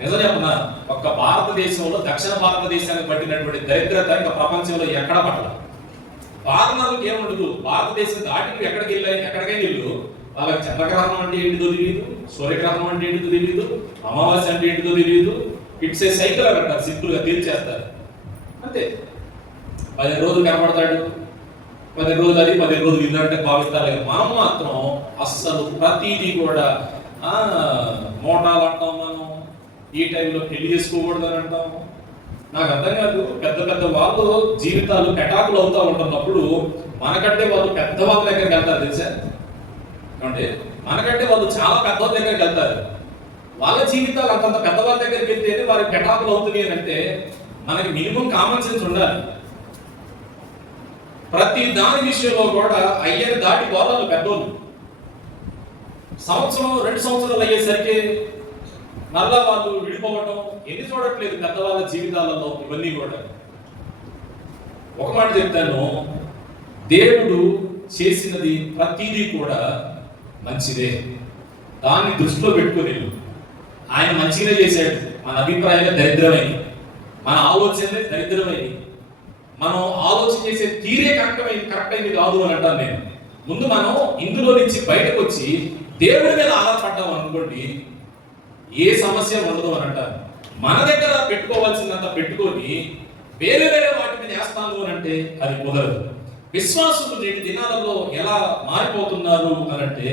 నిజం చెప్పనా, ఒక్క భారతదేశంలో దక్షిణ భారతదేశానికి పట్టినటువంటి దరిద్రత ఇంకా ప్రపంచంలో ఎక్కడ పట్టదు. ఫారినర్లకు ఏముండదు, భారతదేశం దాటి ఎక్కడికైనా ఇల్లు వాళ్ళకి చంద్రగ్రహణం అంటే ఏంటిదో తెలియదు, సూర్యగ్రహణం అంటే ఏంటిదో తెలియదు, అమావాస్య అంటే ఏంటిదో తెలియదు. ఇట్స్ ఏ సైకిల్ అంటారు, సింపుల్ గా తీర్చేస్తారు అంతే. 10 రోజులు కనబడతాడు, 10 రోజులు అది, 10 రోజులు ఇల్లు అంటే భావిస్తారు. మనం మాత్రం అస్సలు ప్రతిదీ కూడా మోటాలు అంటాం, మనం ఈ టైంలో పెళ్లి చేసుకోకూడదు అని అంటాం. నాకు అర్థం కాదు, పెద్ద పెద్ద వాళ్ళు జీవితాలు పెటాకులు అవుతా ఉంటున్నప్పుడు మనకంటే వాళ్ళు పెద్ద వాళ్ళ దగ్గరికి వెళ్తారు తెలుసా. అంటే మనకంటే వాళ్ళు చాలా పెద్ద వాళ్ళ దగ్గరికి వెళ్తారు. వాళ్ళ జీవితాలు అంతంత పెద్దవాళ్ళ దగ్గరికి వెళ్తేనే వారికి పెటాకులు అవుతుంది అని అంటే, మనకి మినిమం కామన్ సెన్స్ ఉండాలి. ప్రతి దాని విషయంలో కూడా అయ్యని దాటి వాళ్ళు పెద్దోళ్ళు. సంవత్సరం 2 సంవత్సరాలు అయ్యేసరికి మరలా వాళ్ళు విడిపోవడం ఎన్ని చూడట్లేదు పెద్దవాళ్ళ జీవితాలలో. ఇవన్నీ కూడా ఒక మాట చెప్తాను, దేవుడు చేసినది ప్రతిదీ కూడా మంచిదే. దాన్ని దృష్టిలో పెట్టుకుని ఆయన మంచిగా చేశాడు. మన అభిప్రాయాలే దరిద్రమైంది, మన ఆలోచనలే దరిద్రమైంది, మనం ఆలోచన చేసే తీరే కరెక్ట్ అయింది కాదు అని అంటాను నేను. ముందు మనం ఇందులో నుంచి బయటకు వచ్చి దేవుడి మీద ఆధారపడ్డాం అనుకోండి, ఏ సమస్య ఉండదు అని అంటారు. మన దగ్గర పెట్టుకోవాల్సిందంత పెట్టుకొని వేరే వాటి మీద వేస్తాను అని అంటే అది కుదరదు. విశ్వాసులు నేటి దినాలలో ఎలా మారిపోతున్నారు అని అంటే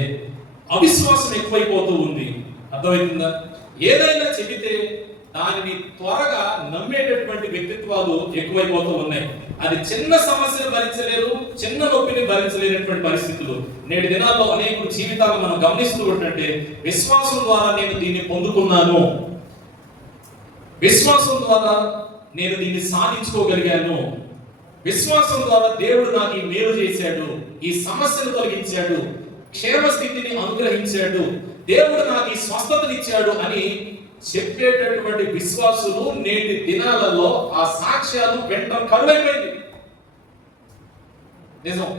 అవిశ్వాసం ఎక్కువైపోతూ ఉంది. అర్థమవుతుందా? ఏదైనా చెబితే దానిని త్వరగా నమ్మేటటువంటి వ్యక్తిత్వాలు ఎక్కువైపోతూ ఉన్నాయి. అది చిన్న సమస్యను భరించలేరు, చిన్న నొప్పిని భరించలేనటువంటి పరిస్థితులు నేటి దినాల్లో అనేక జీవితాలు మనం గమనిస్తూ ఉంటుంటే, విశ్వాసం ద్వారా నేను దీన్ని పొందుకున్నాను, విశ్వాసం ద్వారా నేను దీన్ని సాధించుకోగలిగాను, విశ్వాసం ద్వారా దేవుడు నాకు ఈ మేలు చేశాడు, ఈ సమస్యను తొలగించాడు, క్షేమస్థితిని అనుగ్రహించాడు, దేవుడు నాకు ఈ స్వస్థతనిచ్చాడు అని చెప్పేటటువంటి విశ్వాసులు నేటి దినాలలో ఆ సాక్ష్యాలు వెంటనే కరువైపోయింది. నిజం.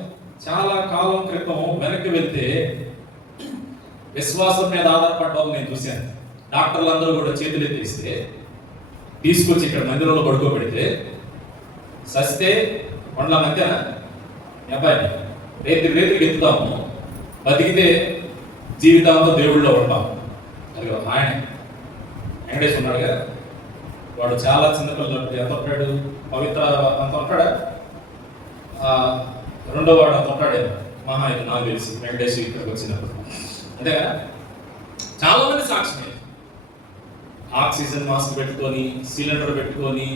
చాలా కాలం క్రితం వెనక్కి వెళ్తే విశ్వాసం మీద ఆధారపడ్డం నేను చూశాను. డాక్టర్లు అందరూ కూడా చేతులు ఎత్తిస్తే తీసుకొచ్చి ఇక్కడ మందిరంలో పడుకోబెడితే సస్తే కొండల మధ్య అబ్బాయి రేతికి ఎత్తుతాము, బతికితే జీవితంలో దేవుళ్ళలో ఉంటాం. అది ఆయన వెంకటేష్ ఉన్నాడు కదా, వాడు చాలా చిన్నపిల్లలు ఎంత ఉంటాడు, పవిత్ర అంత ఉంటాడా, రెండో వాడు అంత ఉంటాడే మహా, ఇది నాకు తెలిసి వెంకటేష్ ఇక్కడికి వచ్చినప్పుడు. అంతేగా చాలా మంది సాక్షి ఆక్సిజన్ మాస్క్ పెట్టుకొని సిలిండర్ పెట్టుకొని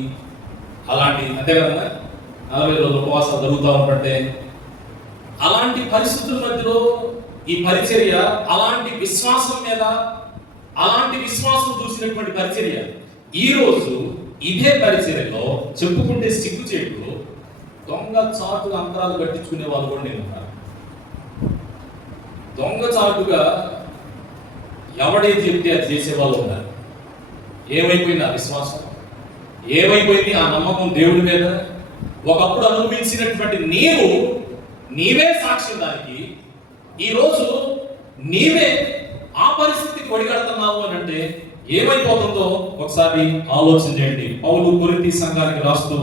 అలాంటి, అంతే కదా 40 రోజులు ఉపవాసాలు జరుగుతూ ఉంటుంటే అలాంటి పరిస్థితుల మధ్యలో ఈ పరిచర్య, అలాంటి విశ్వాసం మీద అలాంటి విశ్వాసం చూసినటువంటి పరిచర్య ఈ రోజు ఇదే పరిచర్యలో చెప్పుకుంటే సిగ్గు చేటు దొంగ చాటుగా అంతరాలు కట్టించుకునే వాళ్ళు కూడా నేను ఉన్నారు. దొంగ చాటుగా ఎవడైతే చెప్తే అది చేసే వాళ్ళు ఉన్నారు. ఏమైపోయింది ఆ విశ్వాసం, ఏమైపోయింది ఆ నమ్మకం దేవుడి మీద? ఒకప్పుడు అనుభవించినటువంటి నీవే సాక్ష్యం దానికి. ఈరోజు నీవే ఆ పరిస్థితికి ఒడిగడుతున్నావు అని అంటే ఏమైపోతుందో ఒకసారి ఆలోచన చేయండి. పౌలు కొరింథీ సంఘానికి రాస్తూ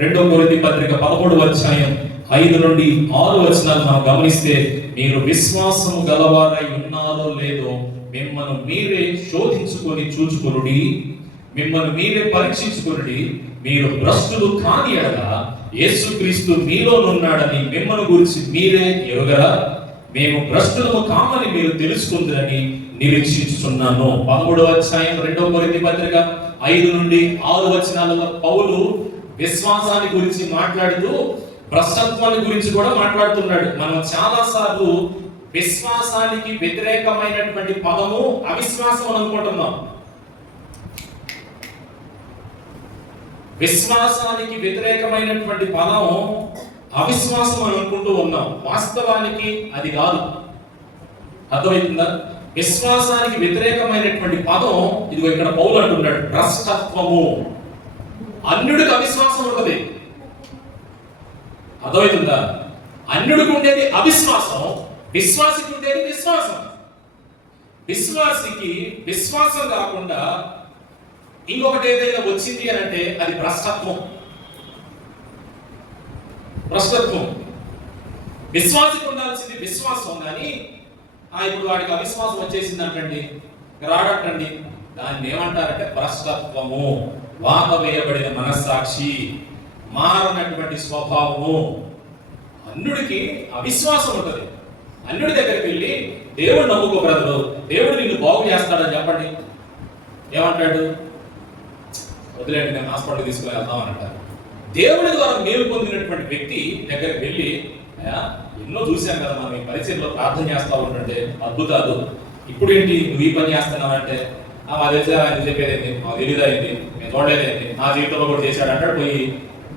2 కొరింథీ పత్రిక 13వ అధ్యాయం 5 నుండి 6 వచనాలు మనం గమనిస్తే, మీరు విశ్వాసము గలవారై ఉన్నారో లేదో మిమ్మల్ని మీరే శోధించుకొని చూచుకొనుడి, మిమ్మల్ని మీరే పరీక్షించుకొనుడి. మీరు భ్రష్టులు కాని ఎడల యేసుక్రీస్తు మీలోనున్నాడని మిమ్మల్ని గురించి మీరే ఎరుగరా? మేము భ్రష్టులము కామని మీరు తెలుసుకుందని నిరీక్షించుచున్నాను. 13వ అధ్యాయం 2 కొరింథీ పత్రిక 5 నుండి 6 వచనాలలో పౌలు విశ్వాసాన్ని గురించి మాట్లాడుతూ భ్రష్టత్వాన్ని గురించి కూడా మాట్లాడుతున్నాడు. మనం చాలా సార్లు విశ్వాసానికి వ్యతిరేకమైనటువంటి పదము అవిశ్వాసం అని అనుకుంటున్నాం. విశ్వాసానికి వ్యతిరేకమైనటువంటి పదం అవిశ్వాసం అని అనుకుంటూ ఉన్నాం. వాస్తవానికి అది కాదు. అర్థమవుతుందా? విశ్వాసానికి వ్యతిరేకమైనటువంటి పదం ఇదిగో ఇక్కడ పౌలు అంటున్నాడు, భ్రష్టత్వము. అన్యుడికి అవిశ్వాసం ఉంటుంది. అర్థమవుతుందా? అన్యుడికి ఉండేది అవిశ్వాసం, విశ్వాసికి ఉండేది విశ్వాసం. విశ్వాసికి విశ్వాసం కాకుండా ఇంకొకటి ఏదైనా వచ్చింది అని అంటే అది భ్రష్టత్వం. విశ్వాసికి ఉండాల్సింది విశ్వాసం, కానీ ఇప్పుడు వాడికి అవిశ్వాసం వచ్చేసింది అంటండి, రాడటండి, దాన్ని ఏమంటారంటే భ్రష్టత్వము. వాత వేయబడిన మనస్సాక్షి, మారనటువంటి స్వభావము. అన్యుడికి అవిశ్వాసం ఉంటుంది. అన్యుడి దగ్గరికి వెళ్ళి దేవుడు నమ్ముకో బ్రదరు, దేవుడు నిన్ను బాగు చేస్తాడని చెప్పండి, ఏమంటాడు? వదిలేండి, నేను హాస్పిటల్ తీసుకుని వెళ్తామని అంటారు. దేవుడి ద్వారా మేలు పొందినటువంటి వ్యక్తి దగ్గరికి వెళ్ళి, ఎన్నో చూశాం కదా మనం ఈ పరిచయంలో ప్రార్థన చేస్తా ఉంటుంటే అద్భుతాలు, ఇప్పుడు ఏంటి నువ్వు ఈ పని చేస్తున్నావంటే మా తెలిసి ఆయన చెప్పేదేంటి, మాకు తెలియదైంది, మేము చూడలేదేంటి, నా జీవితంలో కూడా చేశాడు అంటాడు. పోయి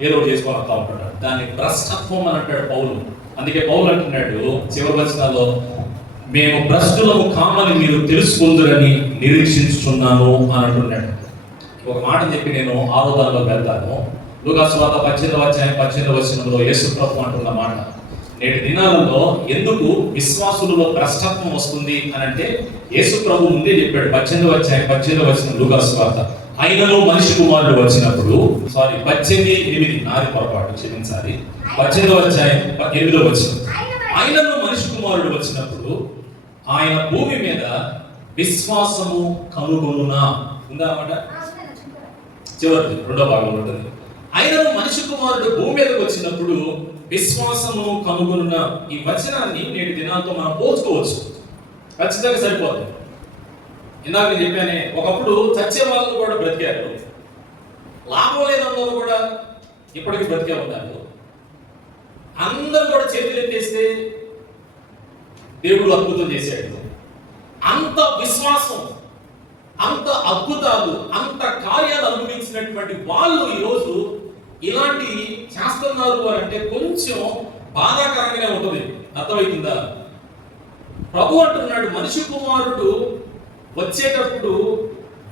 ఏదో ఒకటి చేసుకొని వస్తా ఉంటాడు. దాన్ని భ్రష్టత్వం అని అంటాడు పౌలు. అందుకే పౌలు అంటున్నాడు చివరి వచనాల్లో, మేము భ్రష్టులము కామని మీరు తెలుసుకుందురని నిరీక్షించుచున్నాను అని అంటున్నాడు. ఒక మాట చెప్పి నేను ఆరోధనలో వెళ్తాను. లూకా సువార్త 18వ అధ్యాయం 18వ వచనంలో యేసు ప్రభు అంటున్న మాట, నేటి దినాలలో ఎందుకు విశ్వాసులలో భ్రష్టత్వం వస్తుంది అని అంటే, యేసు ప్రభు ముందే చెప్పాడు 18వ వచనం లూకా సువార్త. ఆయనలో మనిషి కుమారుడు వచ్చినప్పుడు 18:8 నాది పొరపాటు, క్షమించాలి. 18వ అధ్యాయం 8వ వచనం. ఆయనలో మనిషి కుమారుడు వచ్చినప్పుడు ఆయన భూమి మీద విశ్వాసము కనుగొనునా ఉందా అన్నమాట. చివరి రెండో భాగంలో ఉంటుంది. ఆయనను మనిషి కుమారుడు భూమి మీదకి వచ్చినప్పుడు విశ్వాసము కనుగొనున్న ఈ వచనాన్ని నేటి దినాలతో మనం పోల్చుకోవచ్చు. ఖచ్చితంగా సరిపోతుంది. ఇందాక నేను చెప్పానే, ఒకప్పుడు చచ్చే వాళ్ళు కూడా బ్రతికారు, లాభం లేదన్న కూడా ఇప్పటికీ బ్రతికే ఉన్నారు. అందరూ కూడా చేతులు ఎత్తేస్తే దేవుడు అద్భుతం చేశాడు. అంత విశ్వాసం, అంత అద్భుతాలు, అంత కార్యాలు అనుభవించినటువంటి వాళ్ళు ఈరోజు ఇలాంటి చేస్తున్నారు అని అంటే కొంచెం బాధాకరంగానే ఉంటుంది. అర్థమవుతుందా? ప్రభు అంటున్నాడు, మనిషి కుమారుడు వచ్చేటప్పుడు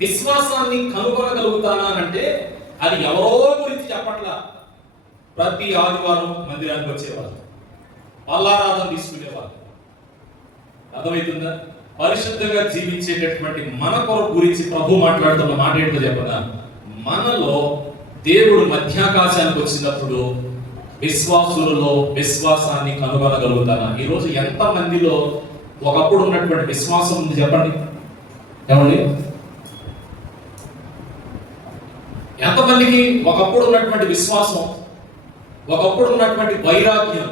విశ్వాసాన్ని కనుగొనగలుగుతానా అంటే అది ఎవరో గురించి చెప్పట్లా. ప్రతి ఆదివారం మందిరానికి వచ్చేవాళ్ళు, పల్లారాధన తీసుకునేవాళ్ళు. అర్థమవుతుందా? పరిశుద్ధంగా జీవించేటటువంటి మన కొరకు గురించి ప్రభు మాట్లాడుతున్న మాట ఏంటో చెప్పనా? మనలో దేవుడు మధ్యాకాశానికి వచ్చినప్పుడు విశ్వాసులలో విశ్వాసాన్ని కనుగొనగలుగుతానా? ఈరోజు ఎంత మందిలో ఒకప్పుడు ఉన్నటువంటి విశ్వాసం ఉంది చెప్పండి. ఏమండి, ఎంతమందికి ఒకప్పుడు ఉన్నటువంటి విశ్వాసం, ఒకప్పుడు ఉన్నటువంటి వైరాగ్యం,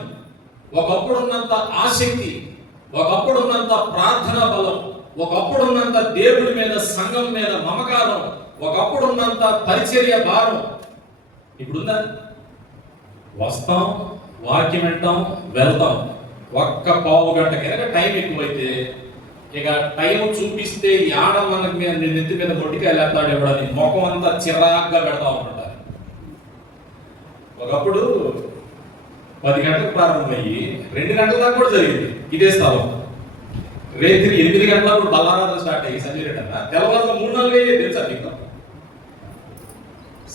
ఒకప్పుడు ఉన్నంత ఆసక్తి, ఒకప్పుడు ఉన్నంత ప్రార్థనా బలం, ఒకప్పుడు ఉన్నంత దేవుడి మీద, సంఘం మీద మమకారం, ఒకప్పుడు ఉన్నంత పరిచర్య భారం ఇప్పుడుందా? వస్తాం, వాక్యం వింటాం, వెళ్తాం. ఒక్క పావు గంట కనుక టైం ఎక్కువైతే ఇక టైం చూపిస్తే యాడ మనకి మీద నెత్తి మీద మొట్టికాయలు వేస్తాడు ఇవ్వడానికి ముఖం అంతా చిరాగ్గా పెడతా ఉంటారు. ఒకప్పుడు 10 గంటలకు ప్రారంభమయ్యి 2 గంటల దాకా కూడా జరిగింది ఇదే స్థలం. రేత్రి 8 గంటలకు బల్లారాధన స్టార్ట్ అయ్యి సంజయ్ తెల్లవారు 3-4 అయ్యేది తెలుసా మీకు?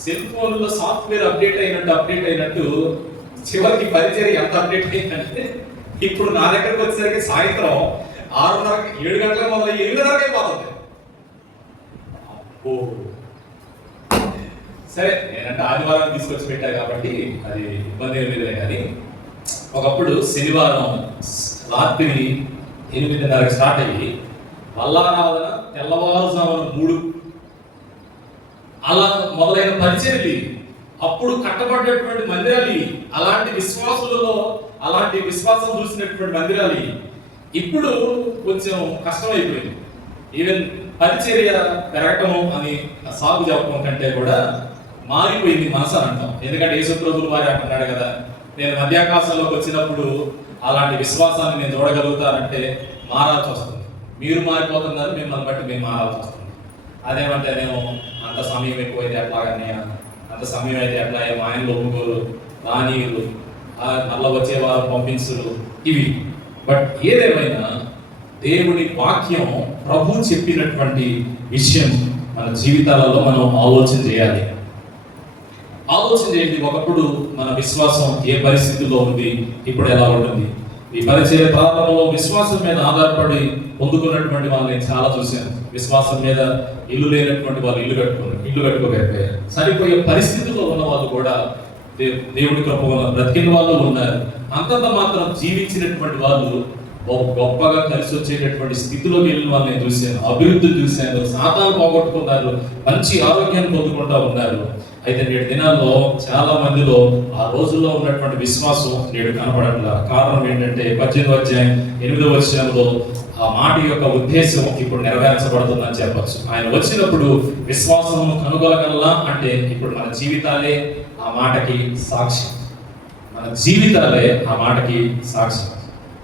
సెల్ ఫోన్లో సాఫ్ట్వేర్ అప్డేట్ అయినట్టు చివరికి పరిచయం ఎంత అప్డేట్ అయిందంటే ఇప్పుడు నా దగ్గరకు వచ్చేసరికి సాయంత్రం 6:30 7 గంటలకు మొదలయ్యి 8:30 అయిపోతుంది. సరే, నేనంటే ఆదివారం తీసుకొచ్చి పెట్టా కాబట్టి అది ఇబ్బంది ఏమీ లేదు. కానీ ఒకప్పుడు శనివారం రాత్రి 8:30కి స్టార్ట్ అయ్యి పల్లారాధన తెల్లవారుజామున 3 అలా మొదలైన పరిచర్యలు, అప్పుడు కట్టబడ్డటువంటి మందిరాలు, అలాంటి విశ్వాసులలో అలాంటి విశ్వాసం చూసినటువంటి మందిరాలు ఇప్పుడు కొంచెం కష్టమైపోయింది. ఈవెన్ పరిచర్య పెరగటం అని సాగు చెప్పడం కంటే కూడా మారిపోయింది మనసు అని అంటాం. ఎందుకంటే యేసుప్రభువు వారు అంటున్నాడు కదా, నేను మధ్యాకాశంలోకి వచ్చినప్పుడు అలాంటి విశ్వాసాన్ని నేను చూడగలుగుతానంటే మారాల్సి వస్తుంది. మీరు మారిపోతున్నారు, మిమ్మల్ని బట్టి మేము మారాల్సి వస్తుంది. అదేమంటే నేను అంత సమయం ఎక్కువైతే ఎట్లాగనే, అంత సమయం అయితే ఎట్లా, ఆయనలో ఒప్పుకోరు, రానీయులు, మళ్ళీ వచ్చేవారు పంపించులు ఇవి. బట్ ఏదేమైనా దేవుని వాక్యం ప్రభు చెప్పినటువంటి విషయం మన జీవితాలలో మనం ఆలోచన చేయాలి. ఆలోచన చేయండి, ఒకప్పుడు మన విశ్వాసం ఏ పరిస్థితుల్లో ఉంది, ఇప్పుడు ఎలా ఉంటుంది. ఈ పరిచయ ప్రారంభంలో విశ్వాసం మీద ఆధారపడి పొందుకున్నటువంటి వాళ్ళు నేను చాలా చూశాను. విశ్వాసం మీద ఇల్లు లేనటువంటి వాళ్ళు ఇల్లు కట్టుకోగలిగారు. సరిపోయే పరిస్థితుల్లో ఉన్న వాళ్ళు కూడా దేవుడి కృప వల్ల బ్రతికిన వాళ్ళు ఉన్నారు. అంతంత మాత్రం జీవించినటువంటి వాళ్ళు గొప్పగా కలిసి వచ్చేటటువంటి స్థితిలోకి వెళ్ళిన వాళ్ళు నేను చూశాను. అభివృద్ధి చూశాను, సాతాను పోగొట్టుకున్నారు, మంచి ఆరోగ్యాన్ని పొందుకుంటా ఉన్నారు. అయితే నేటి దినాల్లో చాలా మందిలో ఆ రోజుల్లో ఉన్నటువంటి విశ్వాసం నేడు కనపడట్లా. కారణం ఏంటంటే 18వ అధ్యాయం 8వ వచనంలో ఆ మాట యొక్క ఉద్దేశం ఇప్పుడు నెరవేర్చబడుతుందని చెప్పచ్చు. ఆయన వచ్చినప్పుడు విశ్వాసము కనుగొనగలలా అంటే ఇప్పుడు మన జీవితాలే ఆ మాటకి సాక్ష్యం. మన జీవితాలే ఆ మాటకి సాక్ష్యం.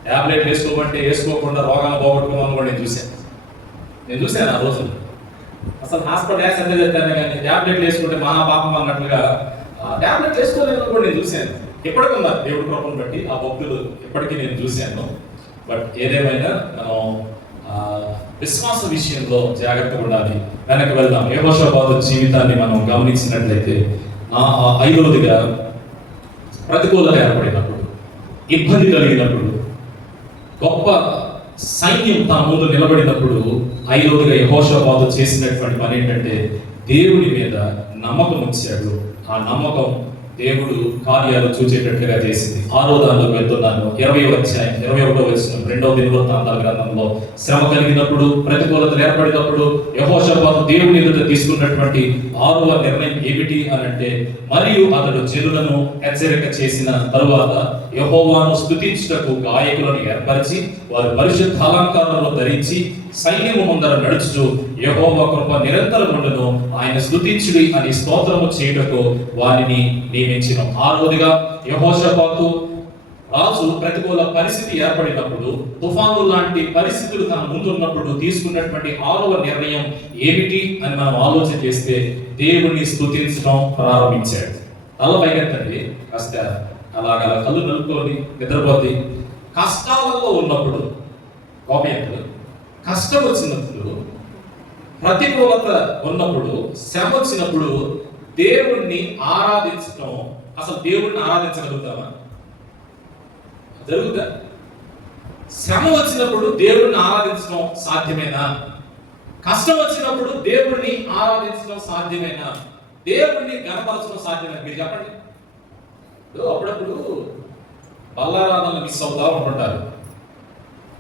ట్యాబ్లెట్ వేసుకోమంటే వేసుకోకుండా రోగాలు పోగొట్టుకోమని కూడా నేను చూశాను ఆ రోజు. అసలు హాస్పిటల్ ఎంత చెప్తాను కానీ ట్యాబ్లెట్లు వేసుకుంటే మహాపాపం అన్నట్లుగా ట్యాబ్లెట్ వేసుకోలేదని కూడా నేను చూశాను. ఎప్పటికీ ఉన్నారు దేవుడి కృపను బట్టి ఆ భక్తులు ఎప్పటికీ నేను చూశాను. బట్ ఏదేమైనా మనం విశ్వాస విషయంలో జాగ్రత్తగా ఉండాలి. వెనక్కి వెళ్దాం. యెహోషాపాతు జీవితాన్ని మనం గమనించినట్లయితే 5వదిగా ప్రతికూలత ఏర్పడినప్పుడు ఇబ్బంది కలిగినప్పుడు, గొప్ప సైన్యం తన ముందు నిలబడినప్పుడు 5వదిగా యెహోషాపాతు చేసినటువంటి పని ఏంటంటే దేవుడి మీద నమ్మకం ఉంచాడు. ఆ నమ్మకం దేవుడు కార్యాలు చూచేటట్లుగా చేసింది. 6వ దానిలోకి వెళ్తున్నాను. 20వ అధ్యాయం 21వ వచనం 2వ దినవృత్తాంతాల గ్రంథంలో శ్రమ కలిగినప్పుడు, ప్రతికూలతలు ఏర్పడినప్పుడు యెహోషాపాతు దేవుని ఎదుట తీసుకున్నటువంటి 6వ నిర్ణయం ఏమిటి అని అంటే, మరియు అతడు జనులను హెచ్చరిక చేసిన తరువాత యెహోవాను స్తుతించుటకు గాయకులను ఏర్పరిచి వారు పరిశుద్ధ అలంకారాలను ధరించి సైన్యము ముందర నడుచుచు యెహోవా కృప నిరంతరముండును, ఆయన స్తుతించుడి అని స్తోత్రము చేయుటకు వారిని నియమించిన. 6వదిగా యెహోషాపాతు రాజు ప్రతికూల పరిస్థితి ఏర్పడినప్పుడు, తుఫాను లాంటి పరిస్థితులు తన ముందున్నప్పుడు తీసుకున్నటువంటి 6వ నిర్ణయం ఏమిటి అని మనం ఆలోచన చేస్తే దేవుణ్ణి స్తుతించడం ప్రారంభించాడు. తల పైకెత్తండి, కాస్త అలాగా కళ్ళు నలుపుకొని నిద్రపోతే. కష్టాలలో ఉన్నప్పుడు, కష్టం వచ్చినప్పుడు, ప్రతికూలత ఉన్నప్పుడు, శ్రమ వచ్చినప్పుడు దేవుణ్ణి ఆరాధించడం. అసలు దేవుణ్ణి ఆరాధించగలుగుతామా? జరుగుతా? శ్రమ వచ్చినప్పుడు దేవుణ్ణి ఆరాధించడం సాధ్యమేనా? కష్టం వచ్చినప్పుడు దేవుణ్ణి ఆరాధించడం సాధ్యమేనా? దేవుణ్ణి గణపరచడం సాధ్యమేనా? మీరు చెప్పండి. అప్పుడప్పుడు బల్లారాధనలు మిస్ అవుతా ఉంటుంటారు.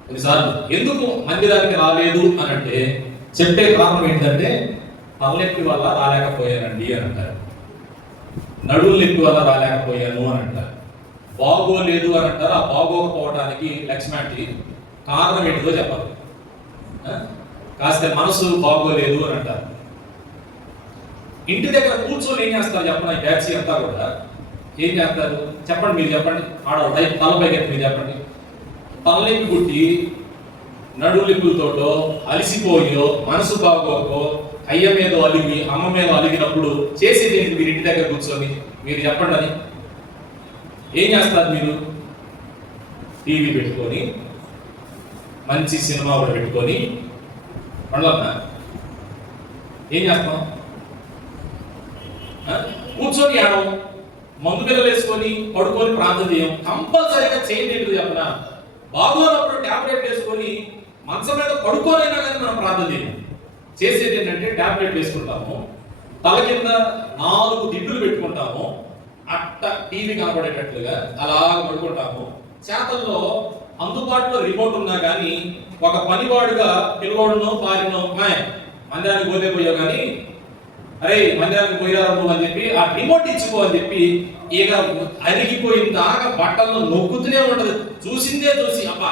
కొన్నిసార్లు ఎందుకు మందిరానికి రాలేదు అని అంటే చెప్పే కారణం ఏంటంటే తలనొప్పి వల్ల రాలేకపోయానండి అని అంటారు, నడుము నొప్పి వల్ల రాలేకపోయాను అని అంటారు, బాగోలేదు అని అంటారు. ఆ బాగోకపోవడానికి లక్ష్మాంటి కారణం ఏంటిదో చెప్పాలి. కాస్త మనసు బాగోలేదు అని అంటారు. ఇంటి దగ్గర కూర్చొని ఏం చేస్తారు చెప్పండి? బ్యాచ్ అంతా కూడా ఏం చేస్తారు చెప్పండి? మీరు చెప్పండి. ఆడవాళ్ళు తలపైకి మీరు చెప్పండి. తలనొప్పి గుట్టి నడులిపులతోటో అలిసిపోయో మనసు బాగోకో అయ్య మీద అలిగి అమ్మ మీద అలిగినప్పుడు చేసేది ఏంటి? మీరు ఇంటి దగ్గర కూర్చొని మీరు చెప్పండి అని ఏం చేస్తారు? మీరు టీవీ పెట్టుకొని మంచి సినిమా కూడా పెట్టుకొని పండ్లన్నా ఏం చేస్తాం? కూర్చొని ఆడం, మందు పిల్లలు వేసుకొని పడుకొని ప్రార్థన చేయం. కంపల్సరీగా చేయండి ఏంటి చెప్పనా? బాగోనప్పుడు ట్యాబ్లెట్ వేసుకొని మంచం మీద పడుకోనైనా కానీ మనం ప్రార్థన చేయం. చేసేది ఏంటంటే ట్యాబ్లెట్ వేసుకుంటాము, తల కింద 4 దిడ్డులు పెట్టుకుంటాము, అట్ట టీవీ కనబడేటట్లుగా అలాగ పడుకుంటాము. చేతల్లో అందుబాటులో రిమోట్ ఉన్నా కానీ ఒక పనివాడుగా పిల్లవాడునో పారినో మందిరానికి పోయావు కానీ అరే మందిరానికి పోయారు నువ్వు అని చెప్పి ఆ రిమోట్ ఇచ్చిపో అని చెప్పి ఇక అరిగిపోయిన దాకా బట్టలను నొక్కుతూనే ఉంటది. చూసిందే చూసి అబ్బా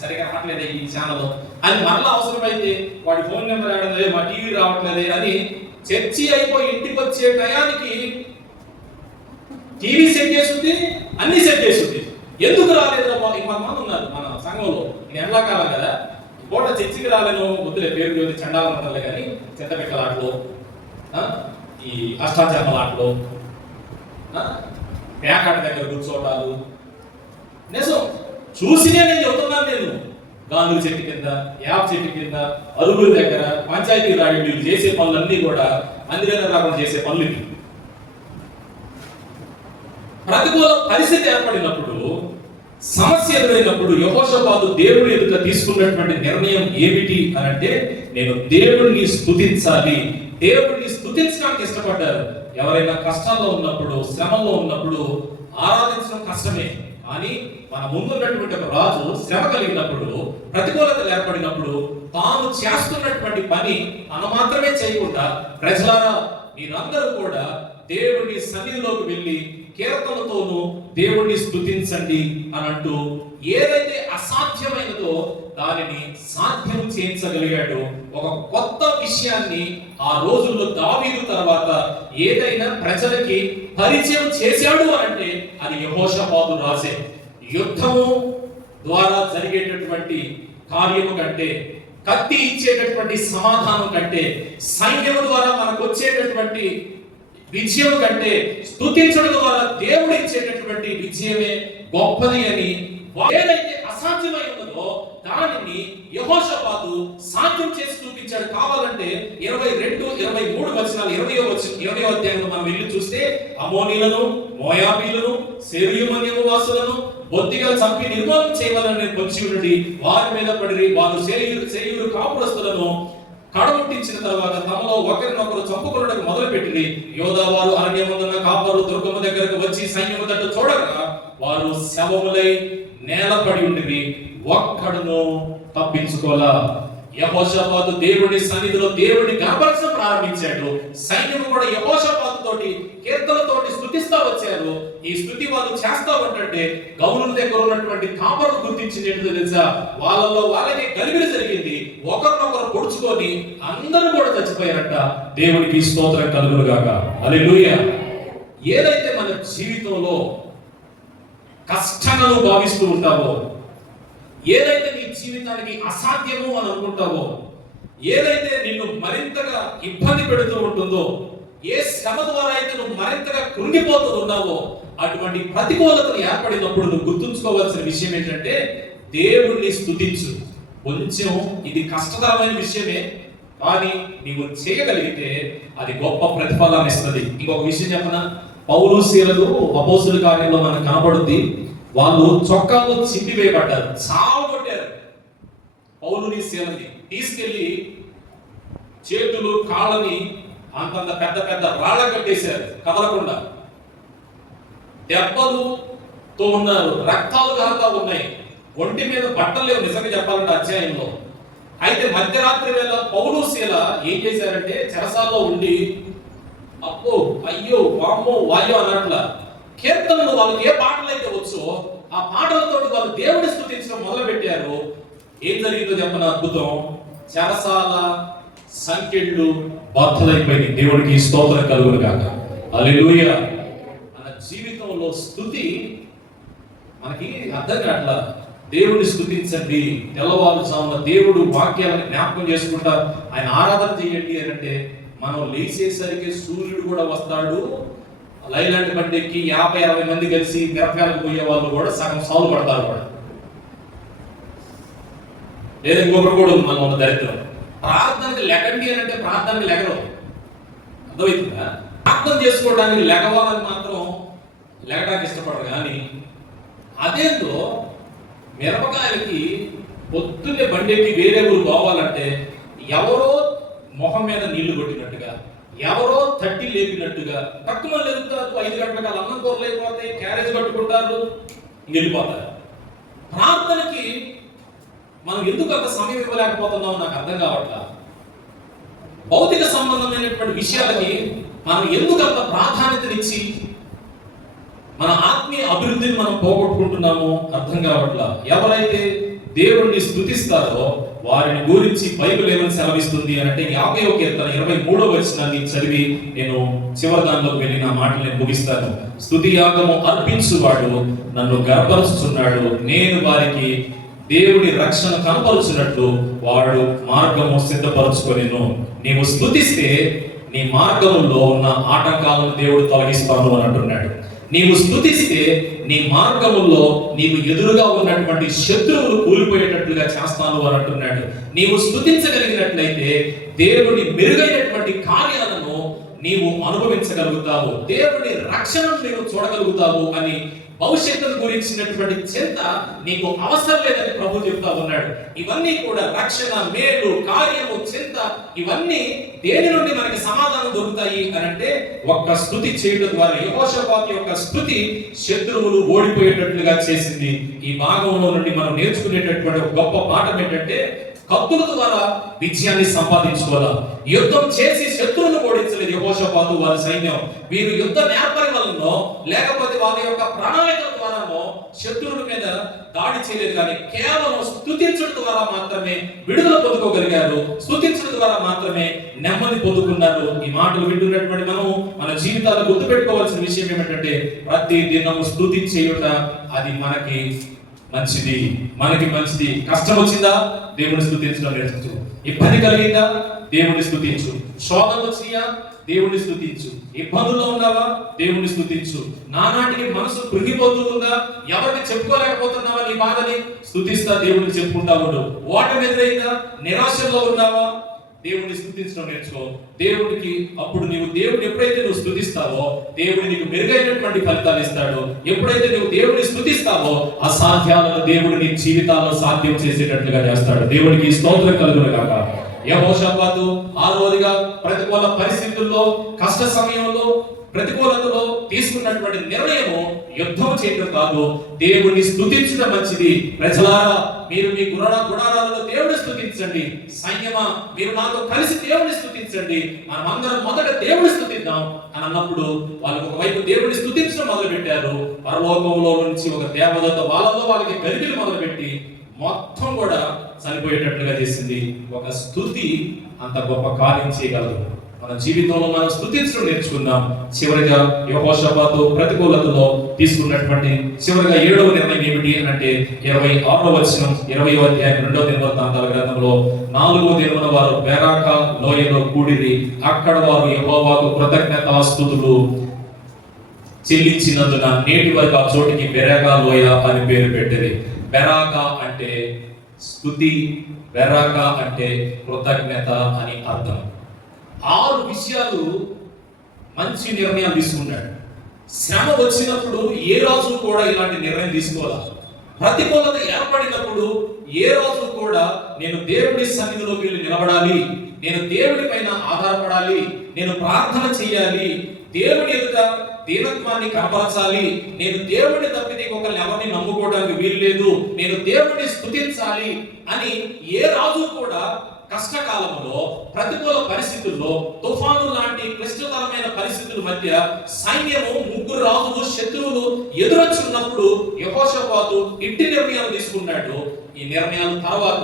సరిగా రావట్లేదే ఈ ఛానల్ అని మరలా అవసరమైతే వాడి ఫోన్ నెంబర్ ఆడలే, మా టీవీ రావట్లేదే అని చర్చి అయిపోయి ఇంటికి వచ్చే టయానికి టీవీ సెట్ చేస్తుంది, అన్ని సెట్ చేస్తుంది. ఎందుకు రాలేదు? ఇంకొంతమంది ఉన్నారు మన సంఘంలో. నేను ఎండాకాలం కదా, పూట చర్చికి రాలేను, వద్దులే పేరు పేరు చండాలం ఉండాలి కానీ చింతపెట్టలాటలు, ఈ అష్టాచర్మలాటలు, పేకాట దగ్గర కూర్చోవటాలు. నిజం చూసినే నేను చెబుతున్నాను. నేను గాంధీ చెట్టు కింద, యాప్ చెట్టు కింద, అరుగుల దగ్గర, పంచాయతీ రాడి వీళ్ళు చేసే పనులన్నీ కూడా మందిరంగా రాకుండా చేసే పనులు. ప్రతికూల పరిస్థితి ఏర్పడినప్పుడు, సమస్య ఎదురైనప్పుడు యెహోషాపాతు దేవుడి ఎదుట తీసుకున్నటువంటి నిర్ణయం ఏమిటి అని అంటే, నేను దేవుడిని స్తుతించాలి. దేవుడిని స్తుతించడానికి ఇష్టపడ్డారు. ఎవరైనా కష్టాల్లో ఉన్నప్పుడు, శ్రమల్లో ఉన్నప్పుడు ఆరాధించడం కష్టమే. కానీ మన ముందున్నటువంటి ఒక రాజు శ్రమ కలిగినప్పుడు, ప్రతికూలతలు ఏర్పడినప్పుడు తాను చేస్తున్నటువంటి పని తను మాత్రమే చేయకుండా, ప్రజలారా మీరందరూ కూడా దేవుడి సన్నిధిలోకి వెళ్ళి కీర్తనలతోనూ దేవుణ్ణి స్తుతించండి అని అంటూ ఏదైతే అసాధ్యమైనదో దానిని సాధ్యం చేయించగలిగాడు. ఒక కొత్త విషయాన్ని ఆ రోజుల్లో దావీదు తర్వాత ఏదైనా ప్రజలకి పరిచయం చేశాడు అంటే అది యెహోషాపాతు రాజే. యుద్ధము ద్వారా జరిగేటటువంటి కార్యము కంటే, కత్తి ఇచ్చేటటువంటి సమాధానం కంటే, సైన్యము ద్వారా మనకు వచ్చేటటువంటి విజయం కంటే, స్తుతించడం ద్వారా దేవుడు ఇచ్చేటటువంటి విజయమే గొప్పది అని, ఏదైతే అసాధ్యమై ఉన్నదో దానిని యెహోషాపాతు సాధ్యం చేసి చూపించాడు. కావాలంటే 22, 23 వచనాలు 20వ అధ్యాయంలో మనం వెళ్ళి చూస్తే అమోనీలను, మోయాబీలను, సెరుయమన్యము నివాసులను బొత్తిగా చంపి నిర్మూలన చేయవాలని వచ్చి ఉండి వారి మీద పడి వారు సేయూరు కాపురస్తులను కడగొట్టించిన తర్వాత తమలో ఒకరినొకరు చంపుకొనడానికి మొదలుపెట్టి యోధా వారు అరణ్యమందున్న కాపరు దుర్గమ్మ దగ్గరకు వచ్చి సైన్యము తట్టు చూడగా వారు శవములై నేలపడి ఉండివి, ఒక్కడును తప్పించుకోలా. యెహోషాపాతు దేవుని సన్నిధిలో దేవుని గణపరచడం ప్రారంభించాడు. సైన్యము కూడా యెహోషాపాతు తోటి కీర్తనలతోటి స్తుతిస్తా వచ్చారు. ఈ స్తుతి వాళ్ళు చేస్తా ఉంటే గౌనుల దగ్గర ఉన్నటువంటి కాపరులు గుర్తించినట్టు తెలుసా, వాళ్ళలో వాళ్ళకి గలిబిలి జరిగింది. ఒకరినొకరు పొడుచుకొని అందరూ కూడా చచ్చిపోయారట. దేవునికి స్తోత్రం కలుగును గాక. హల్లెలూయా. ఏదైతే మన జీవితంలో కష్టంగా భావిస్తూ ఉంటావో, ఏదైతే నీ జీవితానికి అసాధ్యము అని అనుకుంటావో, ఏదైతే నిన్ను మరింతగా ఇబ్బంది పెడుతూ ఉంటుందో, ఏ శ్రమ ద్వారా అయితే నువ్వు మరింతగా కృంగిపోతూ ఉన్నావో, అటువంటి ప్రతికూలతలు ఏర్పడినప్పుడు నువ్వు గుర్తుంచుకోవాల్సిన విషయం ఏంటంటే దేవుణ్ణి స్తుతించు. కొంచెం ఇది కష్టతరమైన విషయమే, కానీ నీవు చేయగలిగితే అది గొప్ప ప్రతిఫలాన్ని ఇస్తుంది. ఇంకొక విషయం చెప్పనా, పౌలు శీలలు అపోస్తుల కార్యంలో మనకు కనబడుద్ది. వాళ్ళు చొక్కాలు చింపివేయబడ్డారు, చావగొట్టారు. పౌలుని శీలని తీసుకెళ్లి చేతులు కాళ్ళని అంతంత పెద్ద పెద్ద రాళ్ళ కట్టేశారు, కదలకుండా. దెబ్బలుతో ఉన్నారు, రక్తాలు కారుతా ఉన్నాయి, ఒంటి మీద బట్టలు లేవు నిజంగా చెప్పాలంటే అధ్యాయంలో. అయితే మధ్యరాత్రి వేళ పౌలు శీల ఏం చేశారంటే చెరసాల్లో ఉండి అప్పో అయ్యో వామ్మో వాయో అన్నట్ల కీర్తనలు వాళ్ళకి ఏ పాటలు అయితే వచ్చో ఆ పాటలతో వాళ్ళు దేవుని స్తుతించడం మొదలు పెట్టారు. ఏం జరిగిందో చెప్పిన అద్భుతం, చెరసాల సంకెళ్ళు బద్దలైపోయింది. దేవుడికి స్తోత్రం కలుగును గాక. హల్లెలూయా. మన జీవితంలో స్తుతి మనకి అర్థం కావట్లా. దేవుడిని స్తుతించండి, తెల్లవారుజామున దేవుడు వాక్యాలను జ్ఞాపకం చేసుకుంటా ఆయన ఆరాధన చేయండి అని అంటే మనం లేచేసరికి సూర్యుడు కూడా వస్తాడు. లైలాండ్ బండికి 50-60 మంది కలిసి మిరపకాయలకు పోయే వాళ్ళు కూడా సగం సాగు పడతారు కూడా. లేదా ఇంకొకటి కూడా ఉంది మనం ఉన్న దరిద్రం, ప్రార్థనకి లెగండి అని అంటే ప్రార్థనకి లెగరు. అర్థమవుతుందా? ప్రార్థన చేసుకోవడానికి లెగవాలని మాత్రం లెగడానికి ఇష్టపడరు. కానీ అదేందో మిరపకాయలకి పొద్దున్నే బండికి వేరే ఊరు పోవాలంటే ఎవరో మొహం మీద నీళ్లు కొట్టినట్టుగా, ఎవరో తట్టి లేపినట్టుగా తక్కువ లేపుతారు. 5 గంటలకు అన్నం కూరలు అయిపోతాయి, క్యారేజ్ కట్టుకుంటారు, వెళ్ళిపోతారు. ప్రార్థనకి మనం ఎందుకు అంత సమయం ఇవ్వలేకపోతున్నామో నాకు అర్థం కావట్లా. భౌతిక సంబంధమైనటువంటి విషయాలకి మనం ఎందుకు అంత ప్రాధాన్యతనిచ్చి మన ఆత్మీయ అభివృద్ధిని మనం పోగొట్టుకుంటున్నామో అర్థం కావట్లా. ఎవరైతే దేవుణ్ణి స్తుతిస్తారో వారిని గురించి బైబిల్ ఏమని సెలవిస్తుంది అంటే 50వ కీర్తన 23వ వచనాన్ని చదివి నేను చివరి దానిలోకి వెళ్ళి నా మాటలు నేను ముగిస్తాను. స్తుతి యాగము అర్పించువాడు నన్ను గర్వపరుచుచున్నాడు, నేను వారికి దేవుని రక్షణ కనపరుచున్నట్లు వాడు మార్గము సిద్ధపరచుకొనెను. నీవు స్తుతిస్తే నీ మార్గములో ఉన్న ఆటంకాలను దేవుడు తొలగిస్తాను అని అంటున్నాడు. నీవు స్తుతిస్తే నీ మార్గముల్లో నీవు ఎదురుగా ఉన్నటువంటి శత్రువులు కూలిపోయేటట్లుగా చేస్తాను అని అంటున్నాడు. నీవు స్తుతించగలిగినట్లయితే దేవుని మెరుగైనటువంటి కార్యాలను నీవు అనుభవించగలుగుతావు, దేవుని రక్షణను నీవు చూడగలుగుతావు అని భవిష్యత్తును గురించినటువంటి చింత నీకు అవసరం లేదని ప్రభు చెప్తా ఉన్నాడు. ఇవన్నీ కూడా రక్షణ, మేలు, కార్యము, చింత ఇవన్నీ దేని నుండి మనకి సమాధానం దొరుకుతాయి అని అంటే ఒక్క స్తుతి చేయడం ద్వారా. యెహోషాపాతు యొక్క స్తుతి శత్రువులు ఓడిపోయేటట్లుగా చేసింది. ఈ భాగంలో నుండి మనం నేర్చుకునేటటువంటి ఒక గొప్ప పాఠం ఏంటంటే కత్తుల ద్వారా విజయాన్ని సంపాదించుకోవాలా. యుద్ధం చేసి శత్రువును ఓడించలేదు యెహోషాపాతు వారి సైన్యం. వీరు యుద్ధ నేర్పరి వలనో లేకపోతే వారి యొక్క ప్రణాళికల ద్వారానో శత్రువుల మీద దాడి చేయలేదు, కానీ కేవలం స్తుతించడం ద్వారా మాత్రమే విడుదల పొందుకోగలిగారు, స్తుతించడం ద్వారా మాత్రమే నెమ్మది పొందుకున్నారు. ఈ మాటలు వింటున్నటువంటి మనం మన జీవితాల్లో గుర్తుపెట్టుకోవాల్సిన విషయం ఏమిటంటే ప్రతి దినము స్తుతించేయుట అది మనకి మంచిది, మనకి మంచిది. కష్టం వచ్చిందా దేవుని స్తుతించడం నేర్చుకో. ఇబ్బంది కలిగిందా దేవుని స్తుతించు. శోధన వచ్చినా దేవుని స్తుతించు. ఇబ్బందుల్లో ఉన్నావా దేవుని స్తుతించు. నానాటికి మనసు కృంగిపోతూ ఉందా, ఎవరికి చెప్పుకోలేకపోతున్నావా నీ బాధని, స్తుతిస్తా దేవుడికి చెప్పుకుంటా ఉండు. ఓటమి ఎదురైందా, నిరాశలో ఉన్నావా, దేవుడిని స్తుతించడం నేర్చుకో. దేవుడికి అప్పుడు దేవుడిని ఎప్పుడైతే నువ్వు స్తుతిస్తావో దేవుడు నీకు మెరుగైనటువంటి ఫలితాలు ఇస్తాడు. ఎప్పుడైతే నువ్వు దేవుడిని స్తుతిస్తావో అసాధ్యాలను దేవుడు నీ జీవితాల్లో సాధ్యం చేసేటట్లుగా చేస్తాడు. దేవుడికి స్తోత్రం కలుగును గాక. యెహోషాపాతు ఆ రోజుగా ప్రతికూల పరిస్థితుల్లో, కష్ట సమయంలో, ప్రతికూలతలో తీసుకున్నటువంటి నిర్ణయము యుద్ధం చేయడం కాదు, దేవుడిని స్తుతించడం మంచిది. ప్రజలారా మీరు మీ గుడారాలలో దేవుడిని స్తుతించండి. సైన్యమా మీరు నాతో కలిసి దేవుడిని స్తుతించండి. మనం అందరం మొదట దేవుడిని స్తుతిద్దాం అని అన్నప్పుడు వాళ్ళు ఒకవైపు దేవుడిని స్తుతించడం మొదలు పెట్టారు. పరలోకంలో నుంచి ఒక దేవదూత వాళ్ళకి గరిబిలు మొదలుపెట్టి మొత్తం కూడా చనిపోయేటట్లుగా చేసింది. ఒక స్తుతి అంత గొప్ప కార్యం చేయగలదు. మన జీవితంలో మనం స్తుతించడం నేర్చుకుందాం. చివరిగా యెహోషాపాతు ప్రతికూలతలో తీసుకున్నటువంటి చివరిగా 7వ నిర్ణయం ఏమిటి అంటే 26వ వచనం 20వ అధ్యాయం 2వ దినవృత్తాంతాల గ్రంథంలో 4వ దినమున వారు బెరాకా లోయలో కూడిరి. అక్కడ వారు యెహోవాకు కృతజ్ఞతాస్తుతులు చెల్లించినందున నేటి వరకు ఆ చోటికి బెరాకా లోయ అని పేరు పెట్టింది. బెరాకా అంటే స్తుతి, బెరాకా అంటే కృతజ్ఞత అని అర్థం. 6 విషయాలు మంచి నిర్ణయాలు తీసుకున్నాడు. శ్రమ వచ్చినప్పుడు ఏ రాజు కూడా ఇలాంటి నిర్ణయం తీసుకోవాలి. ప్రతికూలత ఏర్పడినప్పుడు ఏ రాజు కూడా నేను దేవుడి సన్నిధిలోకి వెళ్ళి నిలబడాలి, నేను దేవుడి పైన ఆధారపడాలి, నేను ప్రార్థన చేయాలి, దేవుడి ఎదుట దీనత్వాన్ని కనపరచాలి, నేను దేవుడిని తప్పితే ఒకరిని ఎవరిని నమ్ముకోవడానికి వీలు లేదు, నేను దేవుడిని స్తుతించాలి అని ఏ రాజు కూడా కష్టకాలంలో, ప్రతికూల పరిస్థితుల్లో, తుఫాను లాంటి క్లిష్టతరమైన పరిస్థితుల మధ్య సైన్యము, 3 రాజులు, శత్రువులు ఎదురొచ్చున్నప్పుడు యెహోషాపాతు ఇట్టి నిర్ణయాలు తీసుకున్నాడు. ఈ నిర్ణయాల తర్వాత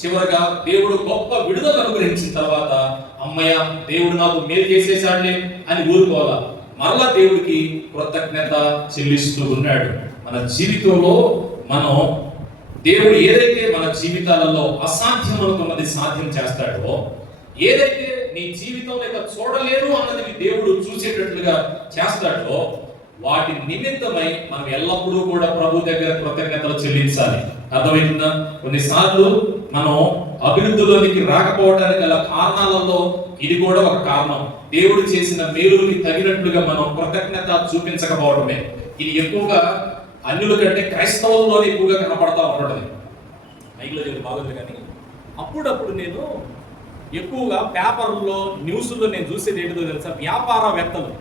చివరగా దేవుడు గొప్ప విడుదల అనుగ్రహించిన తర్వాత అమ్మయ్య దేవుడు నాకు మేలు చేసేసాడులే అని ఊరుకోవాలా, మరలా దేవుడికి కృతజ్ఞత చెల్లిస్తూ ఉన్నాడు. మన జీవితంలో మనం దేవుడు ఏదైతే మన జీవితాలలో అసాధ్యం అనుకున్నది సాధ్యం చేస్తాడో, ఏదైతే నీ జీవితంలో ఇక చూడలేను అన్నది దేవుడు చూసేటట్లుగా చేస్తాడో, వాటి నిమిత్తమై మనం ఎల్లప్పుడూ కూడా ప్రభు దగ్గర కృతజ్ఞతలు చెల్లించాలి. అర్థమవుతుందా? కొన్నిసార్లు మనం అభివృద్ధిలోనికి రాకపోవడానికి గల కారణాలలో ఇది కూడా ఒక కారణం. దేవుడు చేసిన మేలుకి తగినట్లుగా మనం కృతజ్ఞత చూపించకపోవడమే. ఇది ఎక్కువగా అన్యుల కంటే క్రైస్తవుల్లోనే ఎక్కువగా కనపడతా ఉంటుంది. మైక్లో చెప్పి బాగుంది కానీ అప్పుడప్పుడు నేను ఎక్కువగా పేపర్లో, న్యూస్లో నేను చూసేది ఏంటో తెలుసా? వ్యాపారవేత్తలు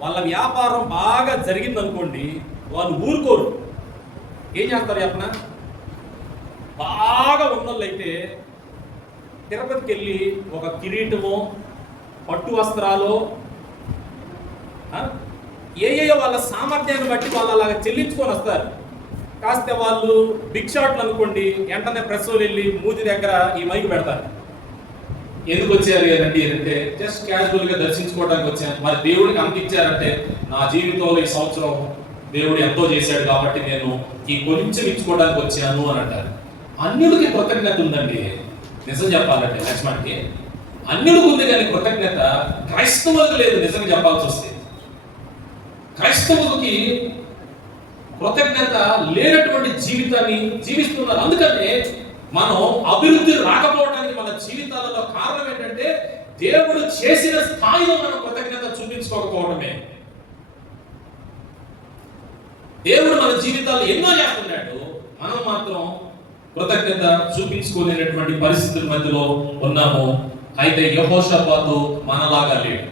వాళ్ళ వ్యాపారం బాగా జరిగిందనుకోండి, వాళ్ళు ఊరుకోరు. ఏం చేస్తారు చెప్పనా? బాగా ఉన్నోళ్ళైతే తిరుపతికి వెళ్ళి ఒక కిరీటమో, పట్టు వస్త్రాలు, వాళ్ళ సామర్థ్యాన్ని బట్టి వాళ్ళు అలాగా చెల్లించుకొని వస్తారు. కాస్తే వాళ్ళు బిగ్ షాట్లు అనుకోండి, వెంటనే ప్రెస్ వెళ్ళి మూతి దగ్గర ఈ మైకు పెడతారు. ఎందుకు వచ్చారు అంటే జస్ట్ క్యాజువల్ గా దర్శించుకోవడానికి వచ్చాను. మరి దేవుడికి అంత ఇచ్చారంటే నా జీవితంలో ఈ సంవత్సరం దేవుడు ఎంతో చేశాడు కాబట్టి నేను ఈ కొంచెం ఇచ్చుకోవడానికి వచ్చాను అని అంటారు. అన్యుడికి కృతజ్ఞత ఉందండి. నిజం చెప్పాలంటే లక్ష్మణ్కి అన్యుడికి ఉంది కానీ కృతజ్ఞత క్రైస్తవులకు లేదు. నిజంగా చెప్పాల్సి వస్తే క్రైస్తవులకి కృతజ్ఞత లేనటువంటి జీవితాన్ని జీవిస్తున్నారు. అందుకనే మనం అభివృద్ధి రాకపోవడానికి మన జీవితాలలో కారణం ఏంటంటే దేవుడు చేసిన స్థాయిలో మనం కృతజ్ఞత చూపించుకోకపోవడమే. దేవుడు మన జీవితాలు ఎన్నో చేస్తున్నాడు, మనం మాత్రం కృతజ్ఞత చూపించుకోలేనటువంటి పరిస్థితుల మధ్యలో ఉన్నాము. అయితే యెహోషాపాతు మనలాగా లేడు.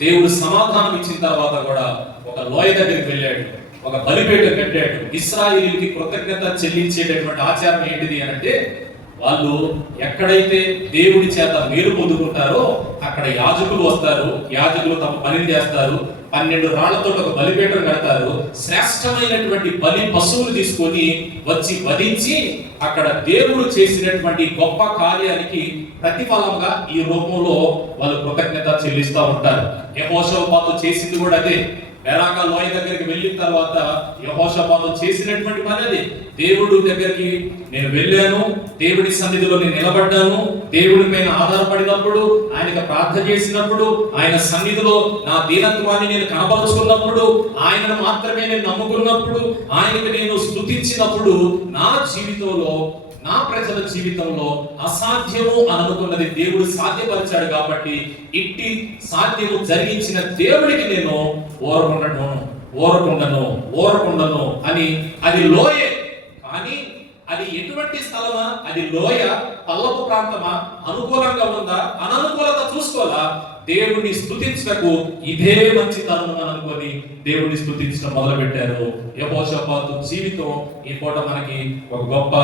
దేవుడు సమాధానం ఇచ్చిన తర్వాత కూడా ఒక లోయ దగ్గరికి వెళ్ళాడు, ఒక బలిపీఠం కట్టాడు. ఇశ్రాయేలుకి కృతజ్ఞత చెల్లించేటటువంటి ఆచారం ఏంటిది అంటే, వాళ్ళు ఎక్కడైతే దేవుడి చేత మేలు పొందుకుంటారో అక్కడ యాజకులు వస్తారు, యాజకులు తమ పనిని చేస్తారు, 12 రాళ్లతో ఒక బలిపీఠం కడతారు, శ్రేష్టమైనటువంటి బలి పశువులు తీసుకొని వచ్చి వధించి అక్కడ దేవుడు చేసినటువంటి గొప్ప కార్యానికి ప్రతిఫలంగా ఈ రూపంలో వాళ్ళు కృతజ్ఞత చెల్లిస్తూ ఉంటారు. యెహోషాపాతు చేసింది కూడా అదే. బెరాకా లోయ దగ్గరికి వెళ్ళిన తర్వాత యెహోషాపాతు చేసినటువంటి పని అది. దేవుడు దగ్గరికి నేను వెళ్ళాను, దేవుడి సన్నిధిలో నేను నిలబడ్డాను, దేవుడి పైన ఆధారపడినప్పుడు, ఆయనకు ప్రార్థన చేసినప్పుడు, ఆయన సన్నిధిలో నా దీనత్వాన్ని నేను కనబరుచుకున్నప్పుడు, ఆయనను మాత్రమే నేను నమ్ముకున్నప్పుడు, ఆయనకు నేను స్తుతించినప్పుడు నా జీవితంలో, నా ప్రజల జీవితంలో అసాధ్యము అని అనుకున్నది దేవుడు సాధ్యపరిచాడు. కాబట్టి ఇట్టి సాధ్యము జరిగించిన దేవుడికి నేను ఓరకుండను అని. అది లోయే, కానీ అది ఎటువంటి స్థలమా? అది లోయ, పల్లపు ప్రాంతమా, అనుకూలంగా ఉందా, అననుకూలత చూసుకోవాలా? దేవుడిని స్తుతించటకు ఇదే మంచి తరుణం అని అనుకొని దేవుడిని స్తుతించడం మొదలు పెట్టారు. యెహోషాపాతు జీవితం ఈ పూట మనకి ఒక గొప్ప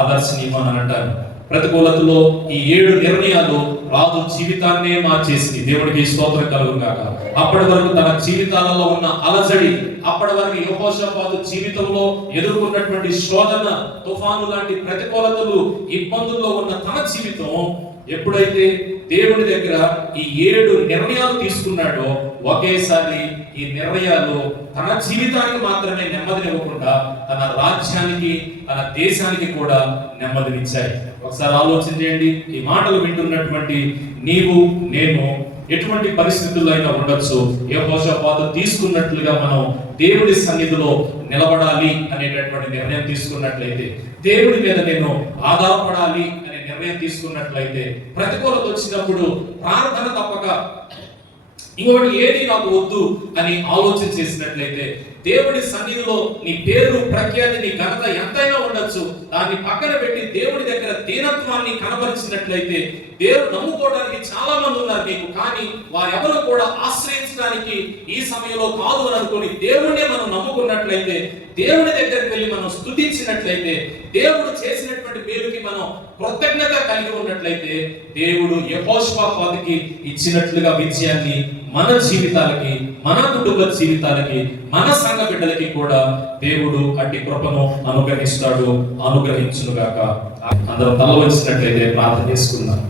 ఆదర్శనీయం అని అంటారు. ప్రతికూలతలో ఈ 7 నిర్ణయాలు రాజు జీవితాన్నే మార్చేసి దేవుడికి స్తోత్రం కలుగును గాక. అప్పటి వరకు తన జీవితాలలో ఉన్న అలజడి, అప్పటి వరకు యెహోషాపాతు జీవితంలో ఎదుర్కొన్నటువంటి శోధన, తుఫాను లాంటి ప్రతికూలతలు, ఇబ్బందుల్లో ఉన్న తన జీవితం ఎప్పుడైతే దేవుడి దగ్గర ఈ 7 నిర్ణయాలు తీసుకున్నాడో, ఒకేసారి ఈ నిర్ణయాలు తన జీవితానికి మాత్రమే నెమ్మదినివ్వకుండా తన రాజ్యానికి, తన దేశానికి కూడా నెమ్మదినిచ్చాయి. ఒకసారి ఆలోచన చేయండి. ఈ మాటలు వింటున్నటువంటి నీవు, నేను ఎటువంటి పరిస్థితుల్లో అయినా ఉండొచ్చు, యెహోషాపాతు తీసుకున్నట్లుగా మనం దేవుడి సన్నిధిలో నిలబడాలి అనేటటువంటి నిర్ణయం తీసుకున్నట్లయితే, దేవుడి మీద నేను ఆధారపడాలి అనే నిర్ణయం తీసుకున్నట్లయితే, ప్రతికూలత వచ్చినప్పుడు ప్రార్థన తప్పక ఇంకొకటి ఏది నాకు వద్దు అని ఆలోచన చేసినట్లయితే, దేవుడి సన్నిధిలో నీ పేరు, ప్రఖ్యాతి, నీ ఘనత ఎంతైనా ఉండొచ్చు, దాన్ని పక్కన పెట్టి దేవుడి దగ్గర దీనత్వాన్ని కనబరిచినట్లయితే, దేవుడు నమ్ముకోవడానికి చాలా మంది ఉన్నారు నీకు, కానీ వారెవరు కూడా ఆశ్రయించడానికి ఈ సమయంలో కాదు అని అనుకుని దేవుడినే మనం నమ్ముకున్నట్లయితే, దేవుడి దగ్గరికి వెళ్ళి మనం స్తుతించినట్లయితే, దేవుడు చేసినటువంటి మేలుకి మనం కృతజ్ఞత కలిగి ఉన్నట్లయితే, దేవుడు యెహోషాపాతుకి ఇచ్చినట్లుగా విజయాన్ని మన జీవితాలకి, మన కుటుంబ జీవితాలకి, మన సంఘ బిడ్డలకి కూడా దేవుడు అట్టి కృపను అనుగ్రహించునుగాక. అందరం తల వంచినట్లయితే ప్రార్థన చేసుకుందాం.